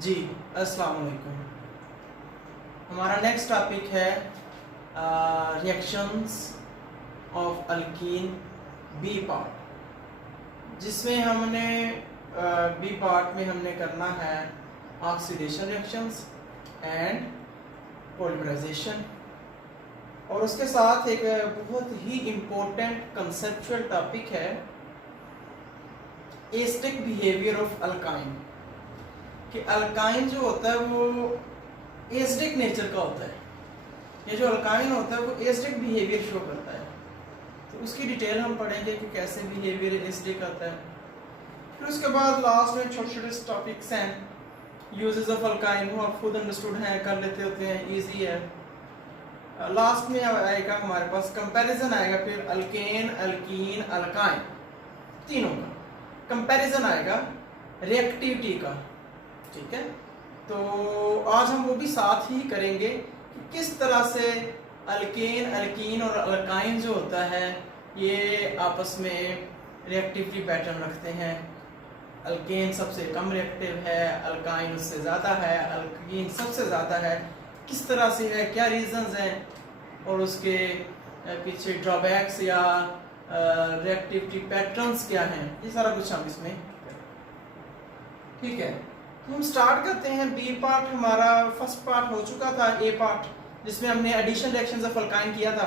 जी अस्सलाम वालेकुम। हमारा नेक्स्ट टॉपिक है reactions of alkyne B part, जिसमें हमने बी पार्ट में हमने करना है ऑक्सीडेशन रिएक्शंस एंड पॉलीमराइजेशन, और उसके साथ एक बहुत ही इम्पोर्टेंट कंसेप्चुअल टॉपिक है एस्टिक बिहेवियर ऑफ अल्काइन। कि अल्काइन जो होता है वो एसिडिक नेचर का होता है। ये जो अल्काइन होता है वो एसिडिक बिहेवियर शो करता है, तो उसकी डिटेल हम पढ़ेंगे कि कैसे बिहेवियर एसिडिक आता है। फिर उसके बाद लास्ट में छोटे छोटे टॉपिक्स हैं यूजेस ऑफ अल्काइन, वो आप खुद अंडरस्टूड हैं, कर लेते होते हैं, इजी है। लास्ट में आएगा हमारे पास कंपैरिजन आएगा, फिर अल्केन अल्कीन अल्काइन तीनों का कंपैरिजन आएगा रिएक्टिविटी का। ठीक है, तो आज हम वो भी साथ ही करेंगे कि किस तरह से अल्केन अल्कीन और अल्काइन जो होता है ये आपस में रिएक्टिविटी पैटर्न रखते हैं। अल्केन सबसे कम रिएक्टिव है, अल्काइन उससे ज़्यादा है, अल्कीन सबसे ज़्यादा है। किस तरह से है, क्या रीजंस हैं और उसके पीछे ड्रॉबैक्स या रिएक्टिविटी पैटर्न्स क्या हैं, ये सारा कुछ हम इसमें। ठीक है, तो हम स्टार्ट करते हैं। बी पार्ट हमारा फर्स्ट पार्ट हो चुका था, ए पार्ट जिसमें हमने एडिशन रिएक्शंस ऑफ अल्काइन किया था।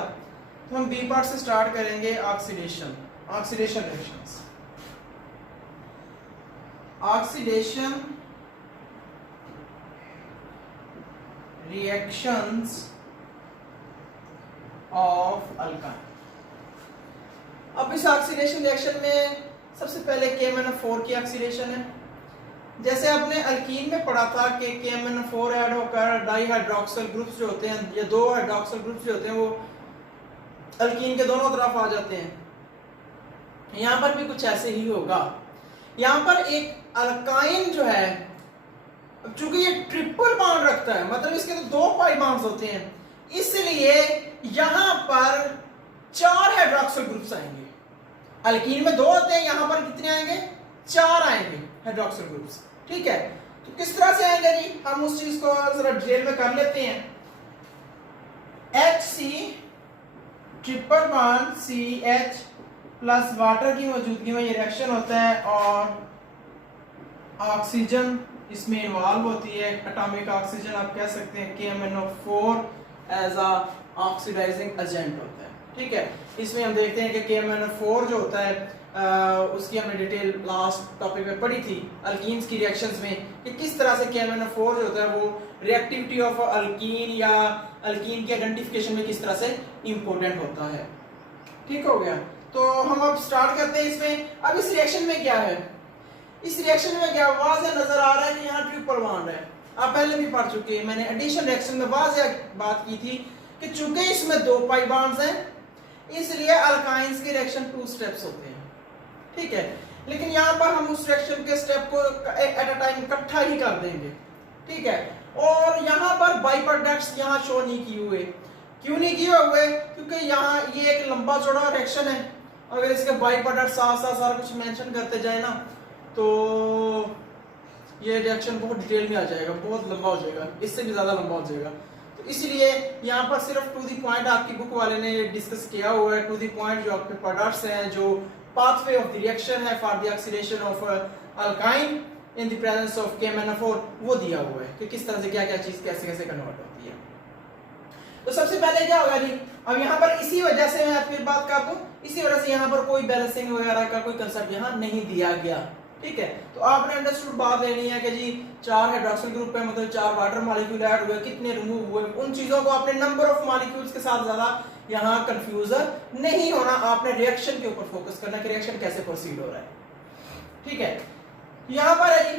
तो हम बी पार्ट से स्टार्ट करेंगे oxidation reactions. Oxidation reactions of alkyne. अब इस ऑक्सीडेशन रिएक्शन में सबसे पहले KMnO4 की ऑक्सीडेशन है। जैसे आपने अल्कीन में पढ़ा था कि KMnO4 ऐड होकर डाइहाइड्रोक्सिल ग्रुप्स जो होते हैं, या दो हाइड्रोक्सिल ग्रुप्स जो होते हैं वो अल्कीन के दोनों तरफ आ जाते हैं। यहाँ पर भी कुछ ऐसे ही होगा। यहाँ पर एक अल्काइन जो है, चूंकि ये ट्रिपल बॉन्ड रखता है, मतलब इसके तो दो पाई बॉन्ड्स होते हैं, इसलिए यहाँ पर 4 हाइड्रोक्सिल ग्रुप्स आएंगे। अल्कीन में 2 होते हैं, यहाँ पर कितने आएंगे? 4 आएंगे हाइड्रोक्सिल ग्रुप्स। ठीक है, तो किस तरह से आएंगे जी, हम उस चीज को जरा डिटेल में कर लेते हैं। HC triple bond CH plus water की मौजूदगी में ये रिएक्शन होता है और ऑक्सीजन इसमें इन्वॉल्व होती है। एटॉमिक ऑक्सीजन आप कह सकते हैं KMnO4 as a oxidising agent होता है। ठीक है, इसमें हम देखते हैं कि KMnO4 जो होता है उसकी हमने डिटेल लास्ट टॉपिक में पढ़ी थी अल्कीन्स की रिएक्शंस में, कि किस तरह से KMnO4 जो होता है वो रिएक्टिविटी ऑफ अल्कीन या अल्कीन के आइडेंटिफिकेशन में किस तरह से इंपॉर्टेंट होता है। ठीक हो गया, तो हम अब स्टार्ट करते हैं इसमें। अब इस रिएक्शन में क्या है, इस रिएक्शन में क्या वाज़ेह नजर आ रहा है कि यहाँ ट्रिपल बॉन्ड है। आप पहले भी पढ़ चुके हैं, मैंने एडिशन रिएक्शन में वाज़ेह बात की थी कि चूंकि इसमें 2 पाई बॉन्ड्स हैं, इसलिए अल्काइंस के रिएक्शन 2 स्टेप्स होते हैं। ठीक है, लेकिन यहाँ पर हम उस रिएक्शन के स्टेप को एट अ टाइम इकट्ठा ही कर देंगे। ठीक है, और यहाँ पर बाई प्रोडक्ट्स यहाँ शो नहीं किए हुए। क्यों नहीं किए हुए? क्योंकि यहाँ ये एक लंबा चौड़ा रिएक्शन है। अगर इसके बाई प्रोडक्ट साथ साथ सारा कुछ मेंशन करते जाए ना, तो ये रिएक्शन बहुत डिटेल में आ जाएगा, बहुत लंबा हो जाएगा, इससे भी ज्यादा लंबा हो जाएगा। तो इसलिए यहाँ पर सिर्फ टू द पॉइंट आपकी बुक वाले ने डिस्कस किया हुआ है। टू द पॉइंट जो आपके प्रोडक्ट्स हैं, जो pathway of the reaction है for the oxidation of alkyne in the presence of KMnO4, वो दिया हुआ है कि किस तरह से क्या क्या चीज कैसे कैसे कन्वर्ट होती है। तो सबसे पहले क्या होगा जी, अब यहाँ पर इसी वजह से मैं फिर बात कर दूं, इसी वजह से यहाँ पर कोई बैलेंसिंग वगैरह का कोई कंसेप्ट यहाँ नहीं दिया गया। ठीक है, तो आपने अंडरस्टूड बात लेनी है कि जी 4 हाइड्रोक्सिल ग्रुप है, मतलब 4 वाटर मॉलिक्यूल ऐड हुए, कितने रिमूव हुए, उन चीजों को आपने नंबर ऑफ मॉलिक्यूल्स के साथ ज्यादा यहाँ कंफ्यूजन नहीं होना, आपने रिएक्शन के ऊपर फोकस करना कि रिएक्शन कैसे प्रोसीड हो रहा है। ठीक है, यहाँ पर है जी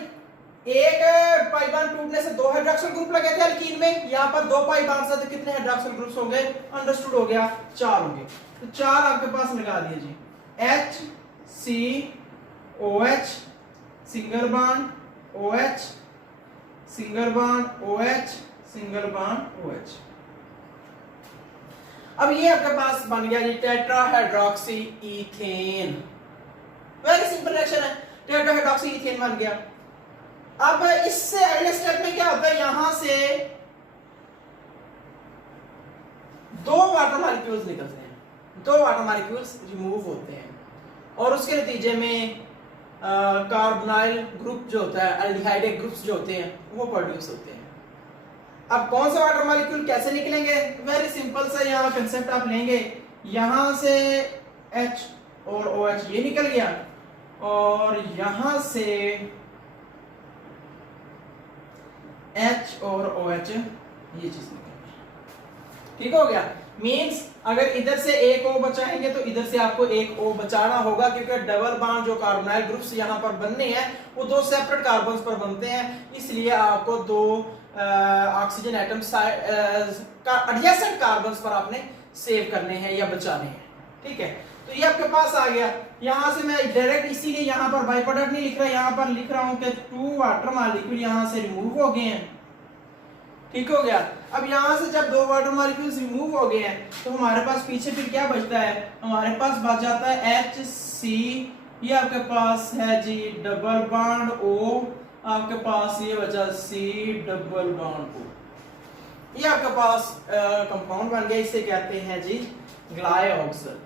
एक पाई बॉन्ड टूटने से 2 हाइड्रोक्सिल ग्रुप लगे थे अल्कीन में, यहाँ पर 2 पाई बॉन्ड से कितने हाइड्रोक्सिल ग्रुप्स होंगे? अंडरस्टूड हो गया, 4 होंगे। तो 4 आपके पास लगा दिए जी, HCOH single bond OH single bond OH single bond OH। अब ये आपके पास बन गया जी टेट्राहाइड्रोक्सी ईथेन। वेरी सिंपल रिएक्शन है, टेट्राहाइड्रोक्सी ईथेन बन गया। अब इससे अगले स्टेप में क्या होता है, यहां से दो वाटर मॉलिक्यूल्स निकलते हैं, दो वाटर मॉलिक्यूल्स रिमूव होते हैं और उसके नतीजे में कार्बोनाइल ग्रुप जो होता है, एल्डिहाइड ग्रुप्स जो होते हैं वो प्रोड्यूस होते हैं। अब कौन सा वाटर मॉलिक्यूल कैसे निकलेंगे, वेरी सिंपल सा यहाँ कंसेप्ट आप लेंगे, यहां से H और OH ये निकल गया और यहां से H और OH ये चीज निकल गई। ठीक हो गया, मींस अगर इधर से एक O बचाएंगे तो इधर से आपको एक O बचाना होगा, क्योंकि डबल बॉन्ड जो कार्बोनाइल ग्रुप्स यहाँ पर बनने हैं वो दो सेपरेट कार्बन्स पर बनते हैं, इसलिए आपको दो ऑक्सीजन एटम्स का एडजेसेंट कार्बन्स पर आपने सेव करने हैं या बचाने हैं। ठीक है, तो ये आपके पास आ गया। यहां से मैं डायरेक्ट इसीलिए यहां पर बाई प्रोडक्ट नहीं लिख रहा, यहां पर लिख रहा हूं कि टू वाटर मॉलिक्यूल यहां से रिमूव हो गए हैं। ठीक हो गया, अब यहां से जब दो वाटर मॉलिक्यूल्स रिमूव हो गए हैं तो हमारे पास पीछे फिर क्या बचता है, हमारे पास बच जाता है HC, ये आपके पास है जी डबल बॉन्ड O, आपके पास ये बचा C डबल बॉन्ड O, ये आपके पास कंपाउंड बन गया, इसे कहते हैं जी ग्लाइऑक्सल।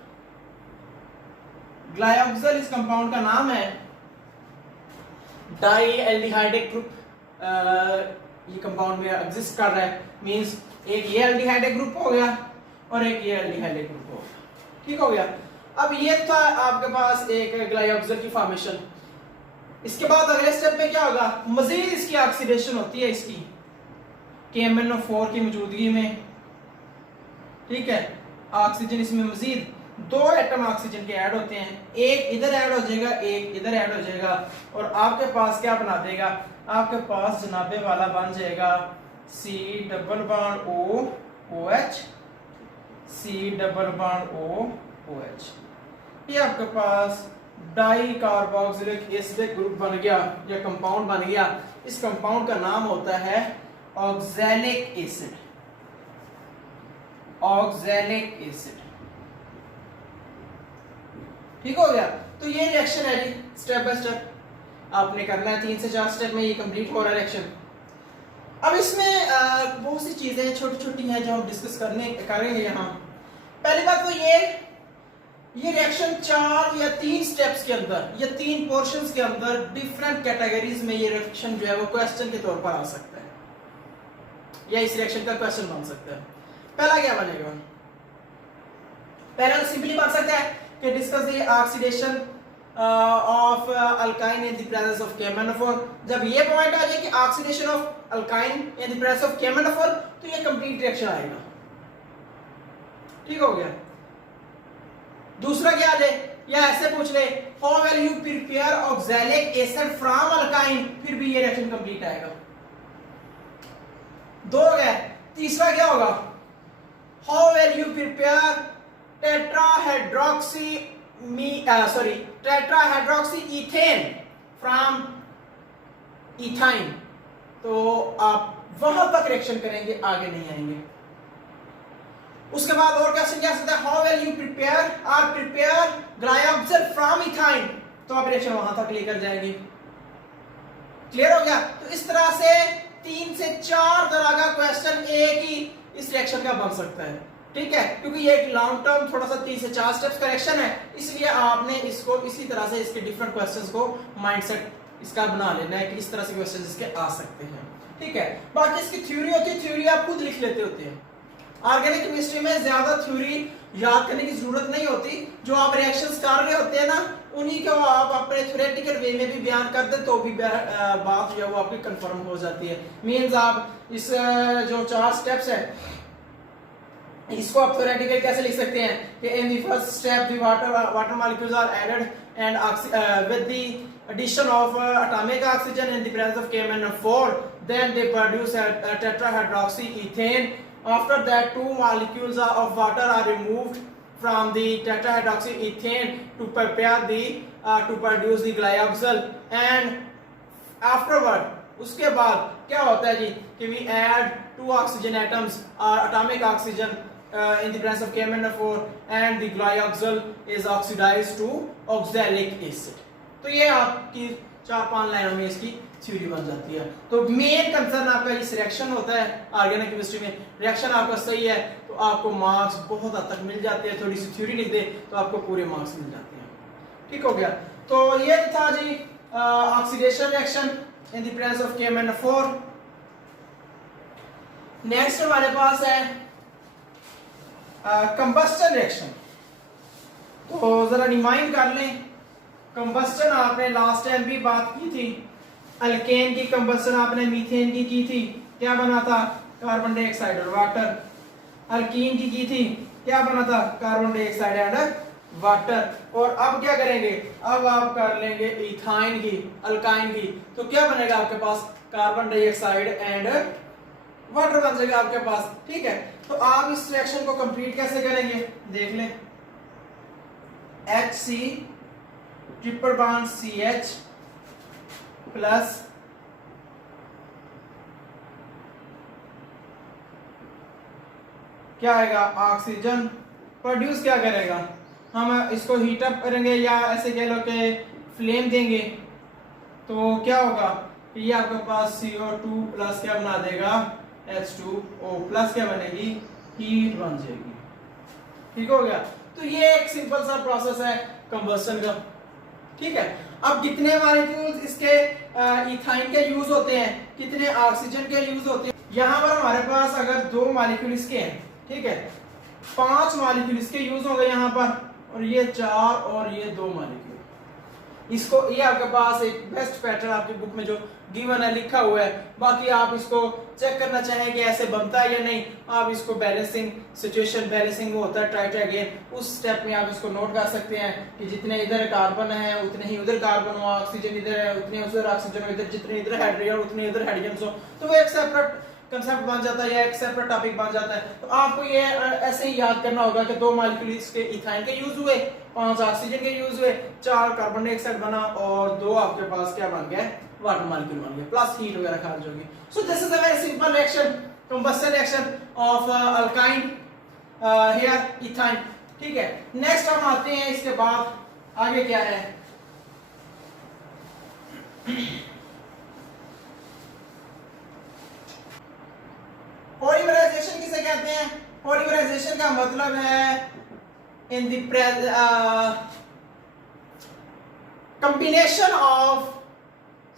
ग्लाइऑक्सल इस कंपाउंड का नाम है। डाई एल्डिहाइडिक ग्रुप ये कंपाउंड में एग्जिस्ट कर रहा है, मींस एक ये एल्डिहाइडिक ग्रुप हो गया और एक ये एल्डिहाइडिक ग्रुप हो गया। ठीक हो गया, अब ये था आपके पास एक ग्लाइऑक्सल की फॉर्मेशन। इसके बाद अगले स्टेप में क्या होगा, मजीद इसकी ऑक्सीडेशन होती है इसकी KMnO4 की मौजूदगी में। ठीक है, ऑक्सीजन इसमें मजीद दो एटम ऑक्सीजन के ऐड होते हैं, एक इधर ऐड हो जाएगा एक इधर ऐड हो जाएगा और आपके पास क्या बना देगा, आपके पास जनाबे वाला बन जाएगा C double bond O OH, C double bond O OH, ये आपके पास डाई कार्बोक्सिलिक एसिडिक ग्रुप बन गया या कंपाउंड बन गया। इस कंपाउंड का नाम होता है ऑक्सैलिक एसिड, ऑक्सैलिक एसिड। ठीक हो गया, तो ये रिएक्शन है जी, स्टेप बाय स्टेप आपने करना है, 3 से 4 स्टेप में ये कंप्लीट हो रहा है रिएक्शन। अब इसमें बहुत सी चीजें छोटी छोटी हैं जो हम डिस्कस करेंगे यहाँ। पहली बात तो ये रिएक्शन 4 या 3 स्टेप्स के अंदर या 3 पोर्शंस के अंदर डिफरेंट कैटेगरीज में ये रिएक्शन जो है वो क्वेश्चन के तौर पर आ सकता है या इस रिएक्शन का क्वेश्चन बन सकता है। पहला क्या बनेगा, पहला सिंपली बन सकता है कि discuss the oxidation of alkyne in the presence of KMnO4। जब ये पॉइंट आ जाए कि oxidation of alkyne in the presence of KMnO4 तो ये कंप्लीट रिएक्शन आएगा। ठीक हो गया, दूसरा क्या आ जाए या ऐसे पूछ ले how will you prepare oxalic acid from alkyne, फिर भी ये रिएक्शन कंप्लीट आएगा। दो हो गया, तीसरा क्या होगा, how will you prepare tetrahydroxy ethane from ethyne, तो आप वहां तक रिएक्शन करेंगे, आगे नहीं आएंगे। उसके बाद और क्वेश्चन क्या सकता है, how will you prepare glyoxal from ethyne, तो आप रिएक्शन वहां तक लेकर जाएंगे। क्लियर हो गया, तो इस तरह से 3 से 4 तरह का क्वेश्चन एक ही इस रिएक्शन का बन सकता है। ठीक है, क्योंकि ये एक लॉन्ग टर्म थोड़ा सा 3 से 4 स्टेप्स का रिएक्शन है, इसलिए आपने इसको इसी तरह से इसके डिफरेंट क्वेश्चंस को माइंडसेट इसका बना लेना है कि इस तरह से क्वेश्चंस इसके आ सकते हैं। ठीक है, बाकी इसकी थ्योरी होती है, थ्योरी आप खुद लिख लेते होते हैं। ऑर्गेनिक केमिस्ट्री में ज्यादा थ्योरी याद करने की जरूरत नहीं होती, जो आप रिएक्शंस कर रहे होते हैं ना उन्हीं को आप अपने थ्योरेटिकल वे में भी बयान कर दें तो भी बात जो है वो आपकी कंफर्म हो जाती है। मींस आप इस जो 4 स्टेप्स है इसको आप थ्योरेटिकल कैसे लिख सकते हैं कि in the first step the water molecules are added and with the addition of atomic oxygen in the presence of KMnO4, then they produce a tetrahydroxy ethane. After that, 2 molecules of water are removed from the tetrahydroxy ethane to prepare the to produce the glyoxal, and afterward उसके बाद क्या होता है जी कि we add 2 oxygen atoms or atomic oxygen in the presence of KMnO4 and the glyoxal is oxidized to oxalic acid। तो ये आपकी 4-5 लाइनों में इसकी थ्योरी बन जाती है। तो मेन कंसर्न आपका इस रिएक्शन होता है ऑर्गेनिक केमिस्ट्री में, रिएक्शन आपका सही है तो आपको मार्क्स बहुत हद तक मिल जाते हैं, थोड़ी सी थ्योरी लिख दे तो आपको पूरे मार्क्स मिल जाते हैं। ठीक हो गया। तो ये था जी oxidation reaction in the presence of KMnO4। Next हमारे पास है कंबस्टन रिएक्शन। तो जरा रिमाइंड कर लें, कंबस्टन आपने लास्ट टाइम भी बात की थी, अल्केन की कंबस्टन आपने मीथेन की थी, क्या बना था? कार्बन डाइऑक्साइड और वाटर। अल्कीन की थी, क्या बना था? Carbon dioxide and water. और अब क्या करेंगे? अब आप कर लेंगे इथाइन की, अल्काइन की, तो क्या बनेगा आपके पास? कार्बन डाइऑक्साइड एंड वाटर बन जाएगा आपके पास। ठीक है, तो आप इस रिएक्शन को कंप्लीट कैसे करेंगे देख लें। HC triple bond CH plus क्या आएगा? ऑक्सीजन प्रोड्यूस क्या करेगा? हम इसको हीट अप करेंगे या ऐसे कह लो कि फ्लेम देंगे, तो क्या होगा? ये आपके पास CO2 प्लस क्या बना देगा? H2O प्लस क्या बनेगी? हीट बन जाएगी। ठीक हो गया। तो ये एक सिंपल सा प्रोसेस है कंबस्टन का। ठीक है, अब कितने मॉलिक्यूल्स इसके इथाइन के यूज होते हैं, कितने ऑक्सीजन के यूज होते हैं? यहां पर हमारे पास अगर 2 मॉलिक्यूल इसके हैं, ठीक है, 5 मॉलिक्यूल इसके यूज होंगे यहां पर, और ये 4 और ये 2 मॉलिक्यूल। इसको ये आपके पास एक बेस्ट पैटर्न आपकी बुक में जो गिवन है लिखा हुआ है, बाकी आप इसको चेक करना चाहें कि ऐसे बनता है या नहीं, आप इसको बैलेंसिंग सिचुएशन बैलेंसिंग वो होता है ट्राई टू अगेन, उस स्टेप में आप इसको नोट कर सकते हैं कि जितने इधर कार्बन है उतने ही उधर कार्बन हो, ऑक्सीजन इधर है उतने उधर ऑक्सीजन हो, इधर जितने इधर हाइड्रोजन उतने इधर हाइड्रोजन हो, तो वो एक सेपरेट कंसेप्ट बन जाता है या एक सेपरेट टॉपिक बन जाता है। तो आपको ये ऐसे ही याद करना होगा कि 2 मॉलिक्यूल इसके इथाइन के यूज हुए, 5 ऑक्सीजन के यूज हुए, 4 कार्बन डाइऑक्साइड बना और 2 आपके पास क्या बन गया? वाटर मॉलिक्यूल बन गया, प्लस हीट वगैरह खारिज होगी। सो this is a very simple reaction, combustion reaction of alkyne here ethyne. ठीक है, नेक्स्ट हम आते हैं इसके बाद आगे क्या है? पॉलीमराइजेशन किसे कहते हैं? पॉलीमराइजेशन का मतलब है in the combination of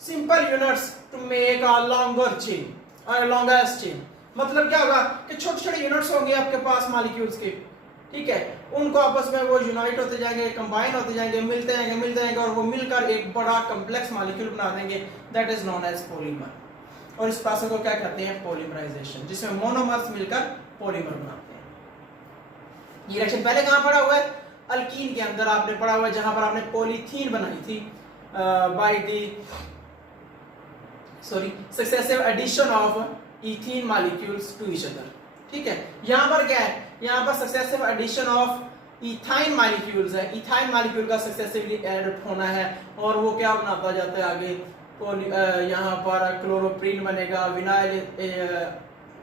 simple units to make a longer chain or longest chain। मतलब क्या होगा कि छोटे छोटे यूनिट्स होंगे आपके पास मॉलिक्यूल्स के, ठीक है, उनको आपस में वो यूनाइट होते जाएंगे, कंबाइन होते जाएंगे, मिलते जाएंगे और वो मिलकर एक बड़ा कॉम्प्लेक्स मॉलिक्यूल बना देंगे, that is known as polymer. और इस प्रोसेस को क्या कहते हैं? पॉलीमराइजेशन, जिसमें मोनोमर्स मिलकर पॉलीमर बनाते हैं। ये रिएक्शन पहले कहां पड़ा हुआ है? अल्कीन के अंदर आपने पढ़ा हुआ है, जहां पर आपने पॉलीथीन बनाई थी by the successive addition of ethene molecules to each other. ठीक है, यहां पर क्या है? यहां पर successive addition of ethyne molecules है, इथाइन मॉलिक्यूल का सक्सेसिवली ऐड होना है और वो क्या बनाता जाता है आगे? यहाँ पर क्लोरोप्रीन बनेगा, विनाइल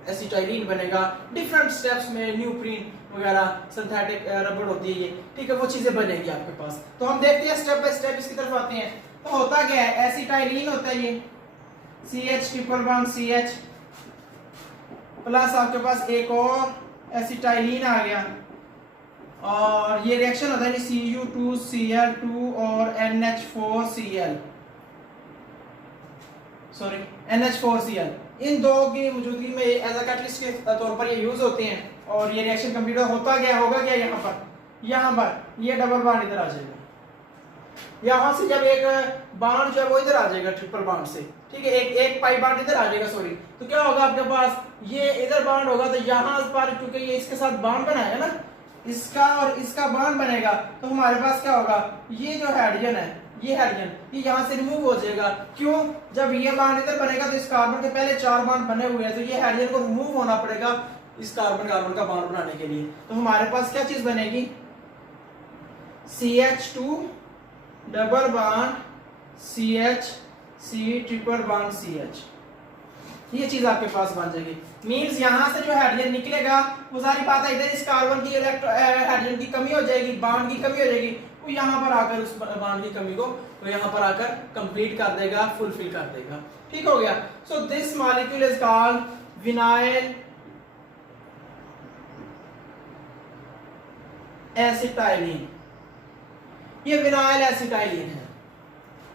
एसिटाइलिन बनेगा, डिफरेंट स्टेप्स में न्यूप्रीन वगैरह सिंथेटिक रबड़ होती है ये, ठीक है, वो चीजें बनेगी आपके पास। तो हम देखते हैं स्टेप बाय स्टेप इसकी तरफ आते हैं। तो होता क्या है? एसिटाइलिन होता है ये CH triple bond CH plus आपके पास एक और एसिटाइलिन आ गया और ये रिएक्शन होता है Cu2Cl2 और NH4Cl। इन दो की मौजूदगी में एज अ कैटलिस्ट के तौर पर ये यूज होते हैं और ये रिएक्शन कंप्लीट होता गया होगा क्या? यहाँ पर ये डबल बॉन्ड इधर आ जाएगा, यहाँ से जब एक बॉन्ड जो है वो इधर आ जाएगा ट्रिपल बॉन्ड से, ठीक है, एक पाई बॉन्ड इधर आ जाएगा, सॉरी, तो क्या होगा आपके पास? ये इधर बॉन्ड होगा तो यहाँ पर क्योंकि ये इसके साथ बॉन्ड बनाएगा ना, इसका और इसका बॉन्ड बनेगा, तो हमारे पास क्या होगा? ये जो हाइड्रोजन है, ये हाइड्रोजन ये यहाँ से रिमूव हो जाएगा। क्यों? जब ये बॉन्ड इधर बनेगा तो इस कार्बन के पहले 4 बॉन्ड बने हुए हैं, तो ये हाइड्रोजन को रिमूव होना पड़ेगा इस कार्बन कार्बन का बॉन्ड बनाने के लिए। तो हमारे पास क्या चीज बनेगी? CH2 double bond CH C triple bond CH, ये चीज आपके पास बन जाएगी। मींस यहाँ से जो हाइड्रोजन निकलेगा वो सारी बात है, इधर इस कार्बन की हाइड्रोजन की कमी हो जाएगी, बॉन्ड की कमी हो जाएगी, वो यहाँ पर आकर उस बॉन्ड की कमी को वो यहाँ पर आकर कंप्लीट कर देगा, फुलफिल कर देगा। ठीक हो गया। So this molecule is called vinyl acetylene. ये विनाइल एसिटाइलिन है।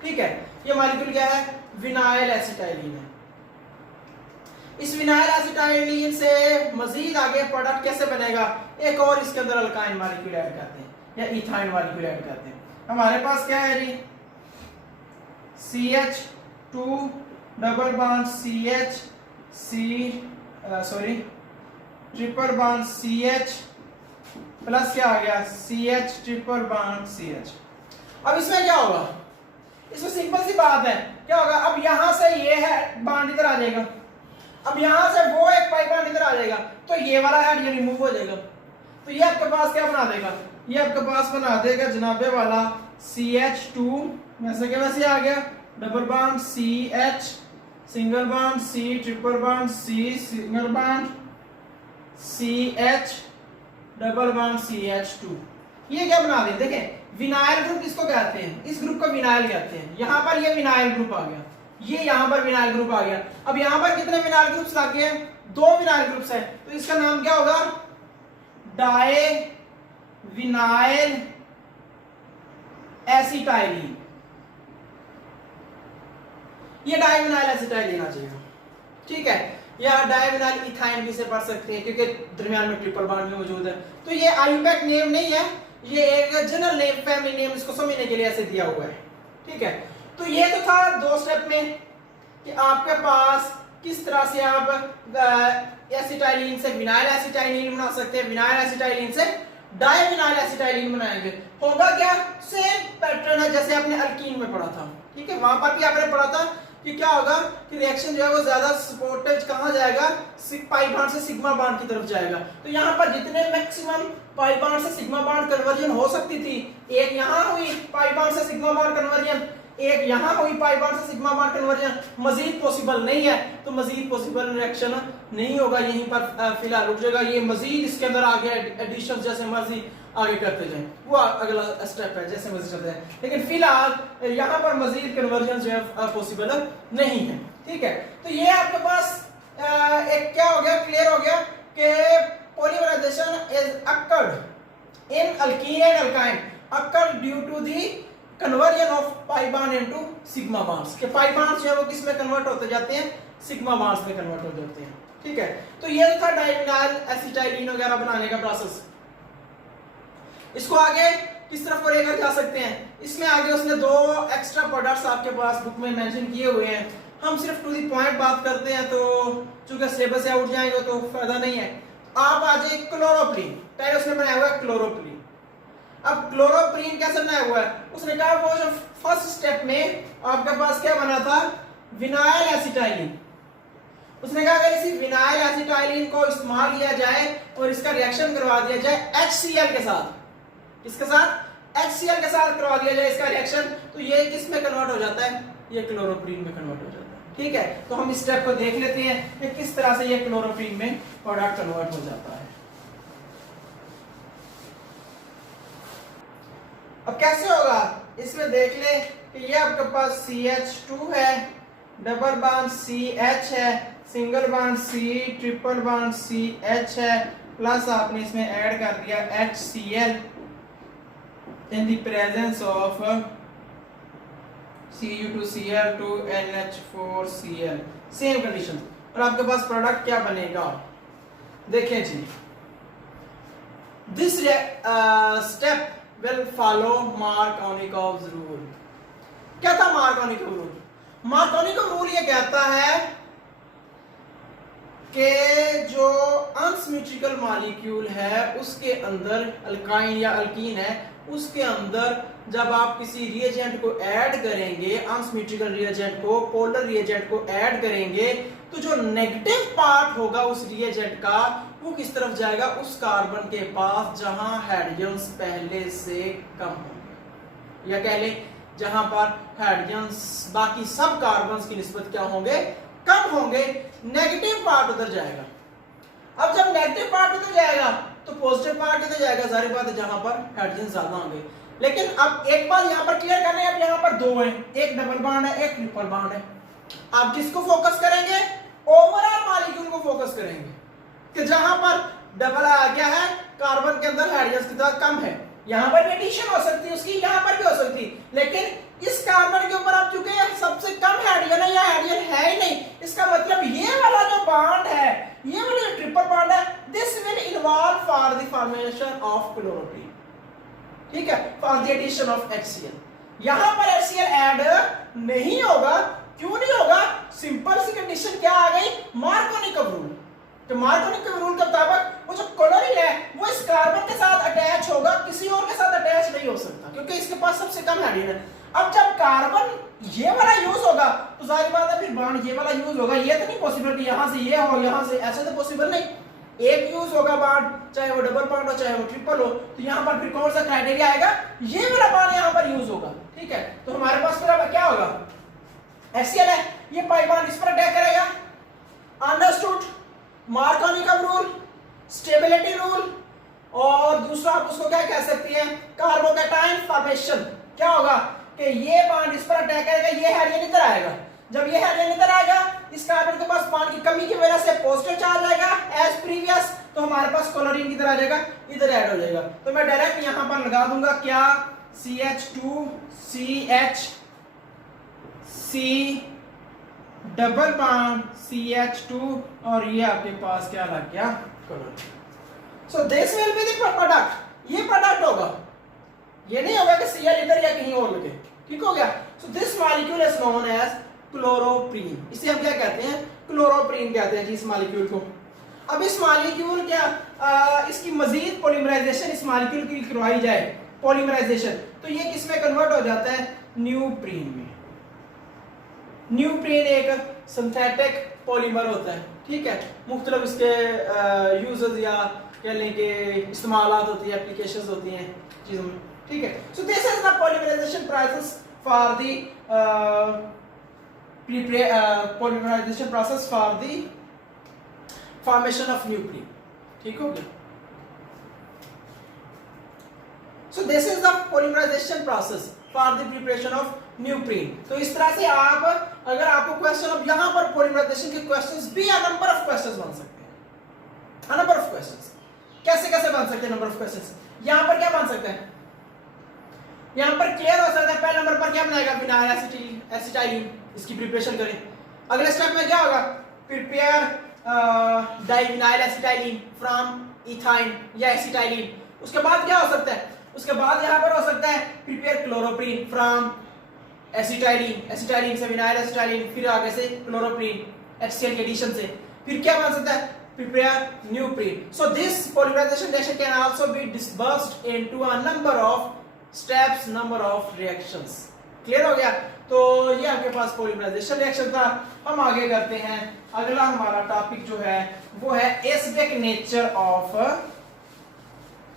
ठीक है, ये मॉलिक्यूल क्या है? विनाइल एसिटाइलिन है। इस विनाइल एसिटाइलिन से मजीद आगे प्रोडक्ट कैसे बनेगा? एक और इसके अंदर अल्काइन मॉलिक्यूल ऐड करते हैं या इथाइन मॉलिक्यूल ऐड करते हैं। हमारे पास क्या है जी? CH2 double bond CH triple bond CH plus क्या आ गया? CH triple bond CH। अब इसमें क्या होगा? इसमें सिंपल सी बात है, क्या होगा? अब यहां से ये है बॉन्ड इधर आ जाएगा, अब यहां से वो एक पाई बॉन्ड इधर आ जाएगा, तो ये वाला है ये रिमूव हो जाएगा। तो ये आपके पास क्या बना देगा? ये आपके पास बना देगा जनाबे वाला CH2 वैसे क्या वैसे आ गया, double bond CH single bond C triple bond C single bond CH double bond CH2। ये क्या बना दे? देखें, विनाइल ग्रुप इसको कहते हैं, इस ग्रुप को विनाइल कहते हैं। यहां पर ये विनाइल ग्रुप आ गया, ये यहां पर विनाइल ग्रुप आ गया। अब यहां पर कितने विनाइल ग्रुप्स लग गए? 2 विनाइल ग्रुप्स हैं, तो इसका नाम क्या होगा? Divinyl acetylene. ये डाई विनाइल एसिटाइलिन आ जाएगा। ठीक है, या डाई विनाइल इथाइन भी से पढ़ सकते हैं क्योंकि दरमियान में ट्रिपल बॉन्ड भी मौजूद है। तो ये आयुपैक नेम नहीं है, ये एक जनरल नेम, फैमिली नेम, इसको समझने के लिए ऐसे दिया हुआ है। ठीक है, तो ये तो था 2 स्टेप में कि आपके पास किस तरह से आप एसिटाइलिन से विनाइल एसिटाइलिन बना सकते हैं, विनाइल एसिटाइलिन से डाई विनाइल एसिटाइलिन बनाएंगे। होगा क्या? सेम पैटर्न है जैसे आपने अल्कीन में पढ़ा था। ठीक है, वहां पर भी आपने पढ़ा था कि क्या होगा कि रिएक्शन जो है वो ज्यादा सपोर्टेज कहां जाएगा? पाई बॉन्ड से सिग्मा बॉन्ड की तरफ जाएगा। तो यहाँ पर जितने मैक्सिमम पाई बॉन्ड से सिग्मा बॉन्ड कन्वर्जन हो सकती थी, एक यहाँ हुई पाई बॉन्ड से सिग्मा बॉन्ड कन्वर्जन, एक यहाँ हुई पाई बॉन्ड से सिग्मा बॉन्ड कन्वर्जन, मजीद पॉसिबल नहीं है, तो मजीद पॉसिबल रिएक्शन नहीं होगा, यहीं पर फिलहाल रुक जाएगा। ये मजीद इसके अंदर आगे एडिशन जैसे मर्जी आगे करते जाएं, वो अगला स्टेप है, जैसे मर्जी चलते हैं। लेकिन फिलहाल यहाँ पर मजीद कन्वर्जन जो है पॉसिबल नहीं है। ठीक है, तो ये आपके पास एक क्या हो गया? क्लियर हो गया कि polymerization is occurred in alkene and alkyne occurred due to the conversion of pi bond into sigma bonds। के pi bonds जो है वो किस में कन्वर्ट होते जाते हैं? सिग्मा bonds में कन्वर्ट हो जाते हैं। ठीक है, तो ये था डाइविनाइल एसिटाइलिन वगैरह बनाने का प्रोसेस। इसको आगे किस तरफ को लेकर जा सकते हैं? इसमें आगे उसने 2 एक्स्ट्रा प्रोडक्ट्स आपके पास बुक में मेंशन किए हुए हैं। हम सिर्फ टू द पॉइंट बात करते हैं, तो चूंकि सिलेबस से आउट जाएंगे तो फायदा नहीं है। आप आ जाए क्लोरोप्रीन, पहले उसने बनाया हुआ है क्लोरोप्रीन। अब क्लोरोप्रीन कैसे बनाया हुआ है? उसने कहा वो जो फर्स्ट स्टेप में आपके पास क्या बना था? Vinyl acetylene. उसने कहा अगर इसी विनाइल एसिटाइलिन को इस्तेमाल किया जाए और इसका रिएक्शन करवा दिया जाए HCl के साथ, किसके साथ? HCl के साथ करवा दिया जाए इसका रिएक्शन, तो ये किस में कन्वर्ट हो जाता है? ये क्लोरोप्रीन में कन्वर्ट हो जाता है। ठीक है, तो हम इस स्टेप को देख लेते हैं कि किस तरह से ये क्लोरोप्रीन में प्रोडक्ट कन्वर्ट हो जाता है। अब कैसे होगा? इसमें देख ले कि ये आपके पास CH2 है, डबल बॉन्ड CH है, single bond C triple bond CH है, प्लस आपने इसमें ऐड कर दिया HCl in the presence of Cu2Cl to NH4Cl, same condition. और आपके पास प्रोडक्ट क्या बनेगा? देखें जी, this step will follow Markovnikov's rule. क्या था मार्कोनिकोव रूल? मार्कोनिकोव रूल ये कहता है कि जो अनसिमेट्रिकल मॉलिक्यूल है उसके अंदर, अल्काइन या अल्कीन है, उसके अंदर जब आप किसी रिएजेंट को ऐड करेंगे, अनसिमेट्रिकल रिएजेंट को, पोलर रिएजेंट को ऐड करेंगे, तो जो नेगेटिव पार्ट होगा उस रिएजेंट का वो किस तरफ जाएगा? उस कार्बन के पास जहां हाइड्रोजन्स पहले से कम होंगे, या कह ले जहां पर हाइड्रोजन्स बाकी सब कार्बन्स की निस्बत क्या होंगे? कम होंगे। नेगेटिव पार्ट उधर जाएगा। अब जब नेगेटिव पार्ट उधर जाएगा तो पॉजिटिव पार्ट इधर जाएगा, सारी बात है, जहां पर हाइड्रोजन ज्यादा होंगे। लेकिन अब एक बात यहाँ पर क्लियर करनी है, अब यहाँ पर दो हैं, एक डबल बॉन्ड है, एक ट्रिपल बॉन्ड है। आप किसको फोकस करेंगे? ओवरऑल मॉलिक्यूल को फोकस करेंगे कि जहां पर डबल आ गया है, कार्बन के अंदर हाइड्रोजन की तादाद कम है, यहां पर भी एडिशन हो सकती है उसकी, यहां पर भी हो सकती है, लेकिन इस कार्बन के ऊपर आप चुके सबसे कम हाइड्रोजन है या हाइड्रोजन है ही नहीं, इसका मतलब ये वाला जो बॉन्ड है, ये वाला जो ट्रिपल बॉन्ड है, this will involve for the formation of chloroprene, ठीक है, for the addition of HCl। यहां पर HCl ऐड नहीं होगा, क्यों नहीं होगा? सिंपल सी कंडीशन क्या आ गई? मार्कोनिकव रूल। तो मार्कोनिकव रूल के मुताबिक वो जो क्लोरीन है वो इस कार्बन के साथ अटैच होगा, किसी और के साथ अटैच नहीं हो सकता, क्योंकि इसके पास सबसे कम हाइड्रोजन है। अब जब कार्बन ये वाला यूज होगा तो जाहिर बात है फिर बॉन्ड ये वाला यूज होगा। ये तो नहीं पॉसिबल कि यहां से ये हो, यहां से, ऐसे तो पॉसिबल नहीं। एक यूज होगा बॉन्ड, चाहे वो डबल बॉन्ड हो चाहे वो ट्रिपल हो, तो यहां पर फिर कौन सा क्राइटेरिया आएगा? ये वाला बॉन्ड यहां पर यूज होगा, ठीक है। तो हमारे पास फिर अब क्या होगा? HCl है, ये पाई बॉन्ड इस पर अटैक करेगा, अंडरस्टूड। मार्कोनिकव रूल, स्टेबिलिटी रूल, और दूसरा आप उसको क्या कह सकती हैं? Carbocation formation. क्या होगा कि ये बॉन्ड इस पर अटैक करेगा, ये हाइड्रोजन इधर आएगा, जब ये हाइड्रोजन इधर आएगा, इस कार्बन के पास बॉन्ड की कमी की वजह से पॉजिटिव चार्ज आएगा एज प्रीवियस, तो हमारे पास क्लोरीन किधर आ जाएगा? इधर ऐड हो जाएगा। तो मैं डायरेक्ट यहां पर लगा दूंगा क्या? CH2 CH C double bond CH2, और ये आपके पास क्या लग गया? Chlorine. So this will be the product, ये प्रोडक्ट होगा, ये नहीं होगा कि Cl इधर या कहीं और लगे, ठीक हो गया। So this molecule is known as chloroprene. इसे हम क्या कहते हैं? क्लोरोप्रीन कहते हैं जी इस मॉलिक्यूल को। अब इस मॉलिक्यूल क्या इसकी मजीद पॉलीमराइजेशन इस मॉलिक्यूल की करवाई जाए, पॉलीमराइजेशन, तो ये किसमें कन्वर्ट हो जाता है? न्यूप्रीन में। न्यूप्रीन एक सिंथेटिक पॉलीमर होता है, ठीक है। मुख्तलिफ इसके यूजेस या कह लें कि इस्तेमालात होती है, एप्लीकेशंस होती हैं चीज़ों में, ठीक है। So this is the polymerization process for the polymerization process for the formation of nuclein, ठीक हो गया। So this is the polymerization process for the preparation of nuclein। तो इस तरह से आप, अगर आपको क्वेश्चन, अब यहां पर polymerization के क्वेश्चंस भी a number of questions बन सकते हैं, a number of questions। कैसे कैसे बन सकते हैं number of questions? यहां पर क्या बन सकते हैं? यहां पर क्लियर हो सकता है, पहले नंबर पर क्या बनाएगा? फिनाइल एसिटाइलिन, इसकी प्रिपरेशन करें। अगले स्टेप में क्या होगा? प्रिपेयर डाइविनाइल एसिटाइलिन फ्रॉम इथाइन या एसिटाइलिन। उसके बाद क्या हो सकता है? उसके बाद यहां पर हो सकता है prepare chloroprene from acetylene, acetylene से विनाइल एसिटाइलिन, फिर आगे से क्लोरोप्रीन HCl के एडिशन से, फिर क्या बन सकता है? Prepare neoprene. So this polymerization reaction can also be disbursed into a number of steps, number of reactions. Clear हो गया? तो ये आपके पास पॉलीमराइजेशन रिएक्शन था। हम आगे करते हैं, अगला हमारा टॉपिक जो है वो है एसिडिक नेचर ऑफ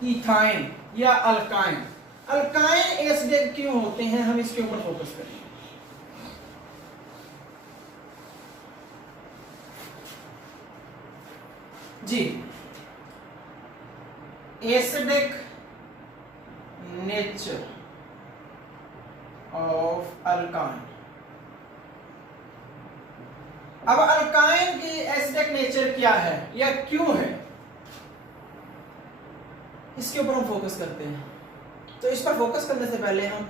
इथाइन या अल्काइन। अल्काइन एसिडिक क्यों होते हैं, हम इसके ऊपर फोकस करेंगे। जी, एसिडिक नेचर ऑफ अल्काइन। अब अल्काइन की एसिडिक नेचर क्या है या क्यों है, इसके ऊपर हम फोकस करते हैं। तो इस पर फोकस करने से पहले हम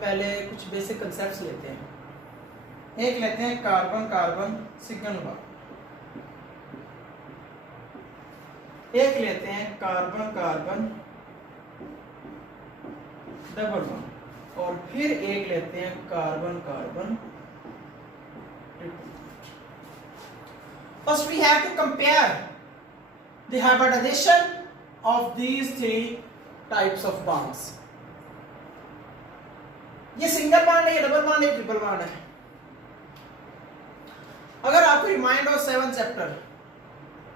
कुछ बेसिक कंसेप्ट्स लेते हैं। एक लेते हैं कार्बन कार्बन सिंगल बॉन्ड, एक लेते हैं कार्बन कार्बन डबल बॉन्ड, और फिर एक लेते हैं carbon carbon triple. First we have to compare the hybridization of these three types of bonds. ये सिंगल बॉन्ड है, ये डबल बॉन्ड है, ट्रिपल बॉन्ड है। अगर आपको रिमाइंड हो 7th चैप्टर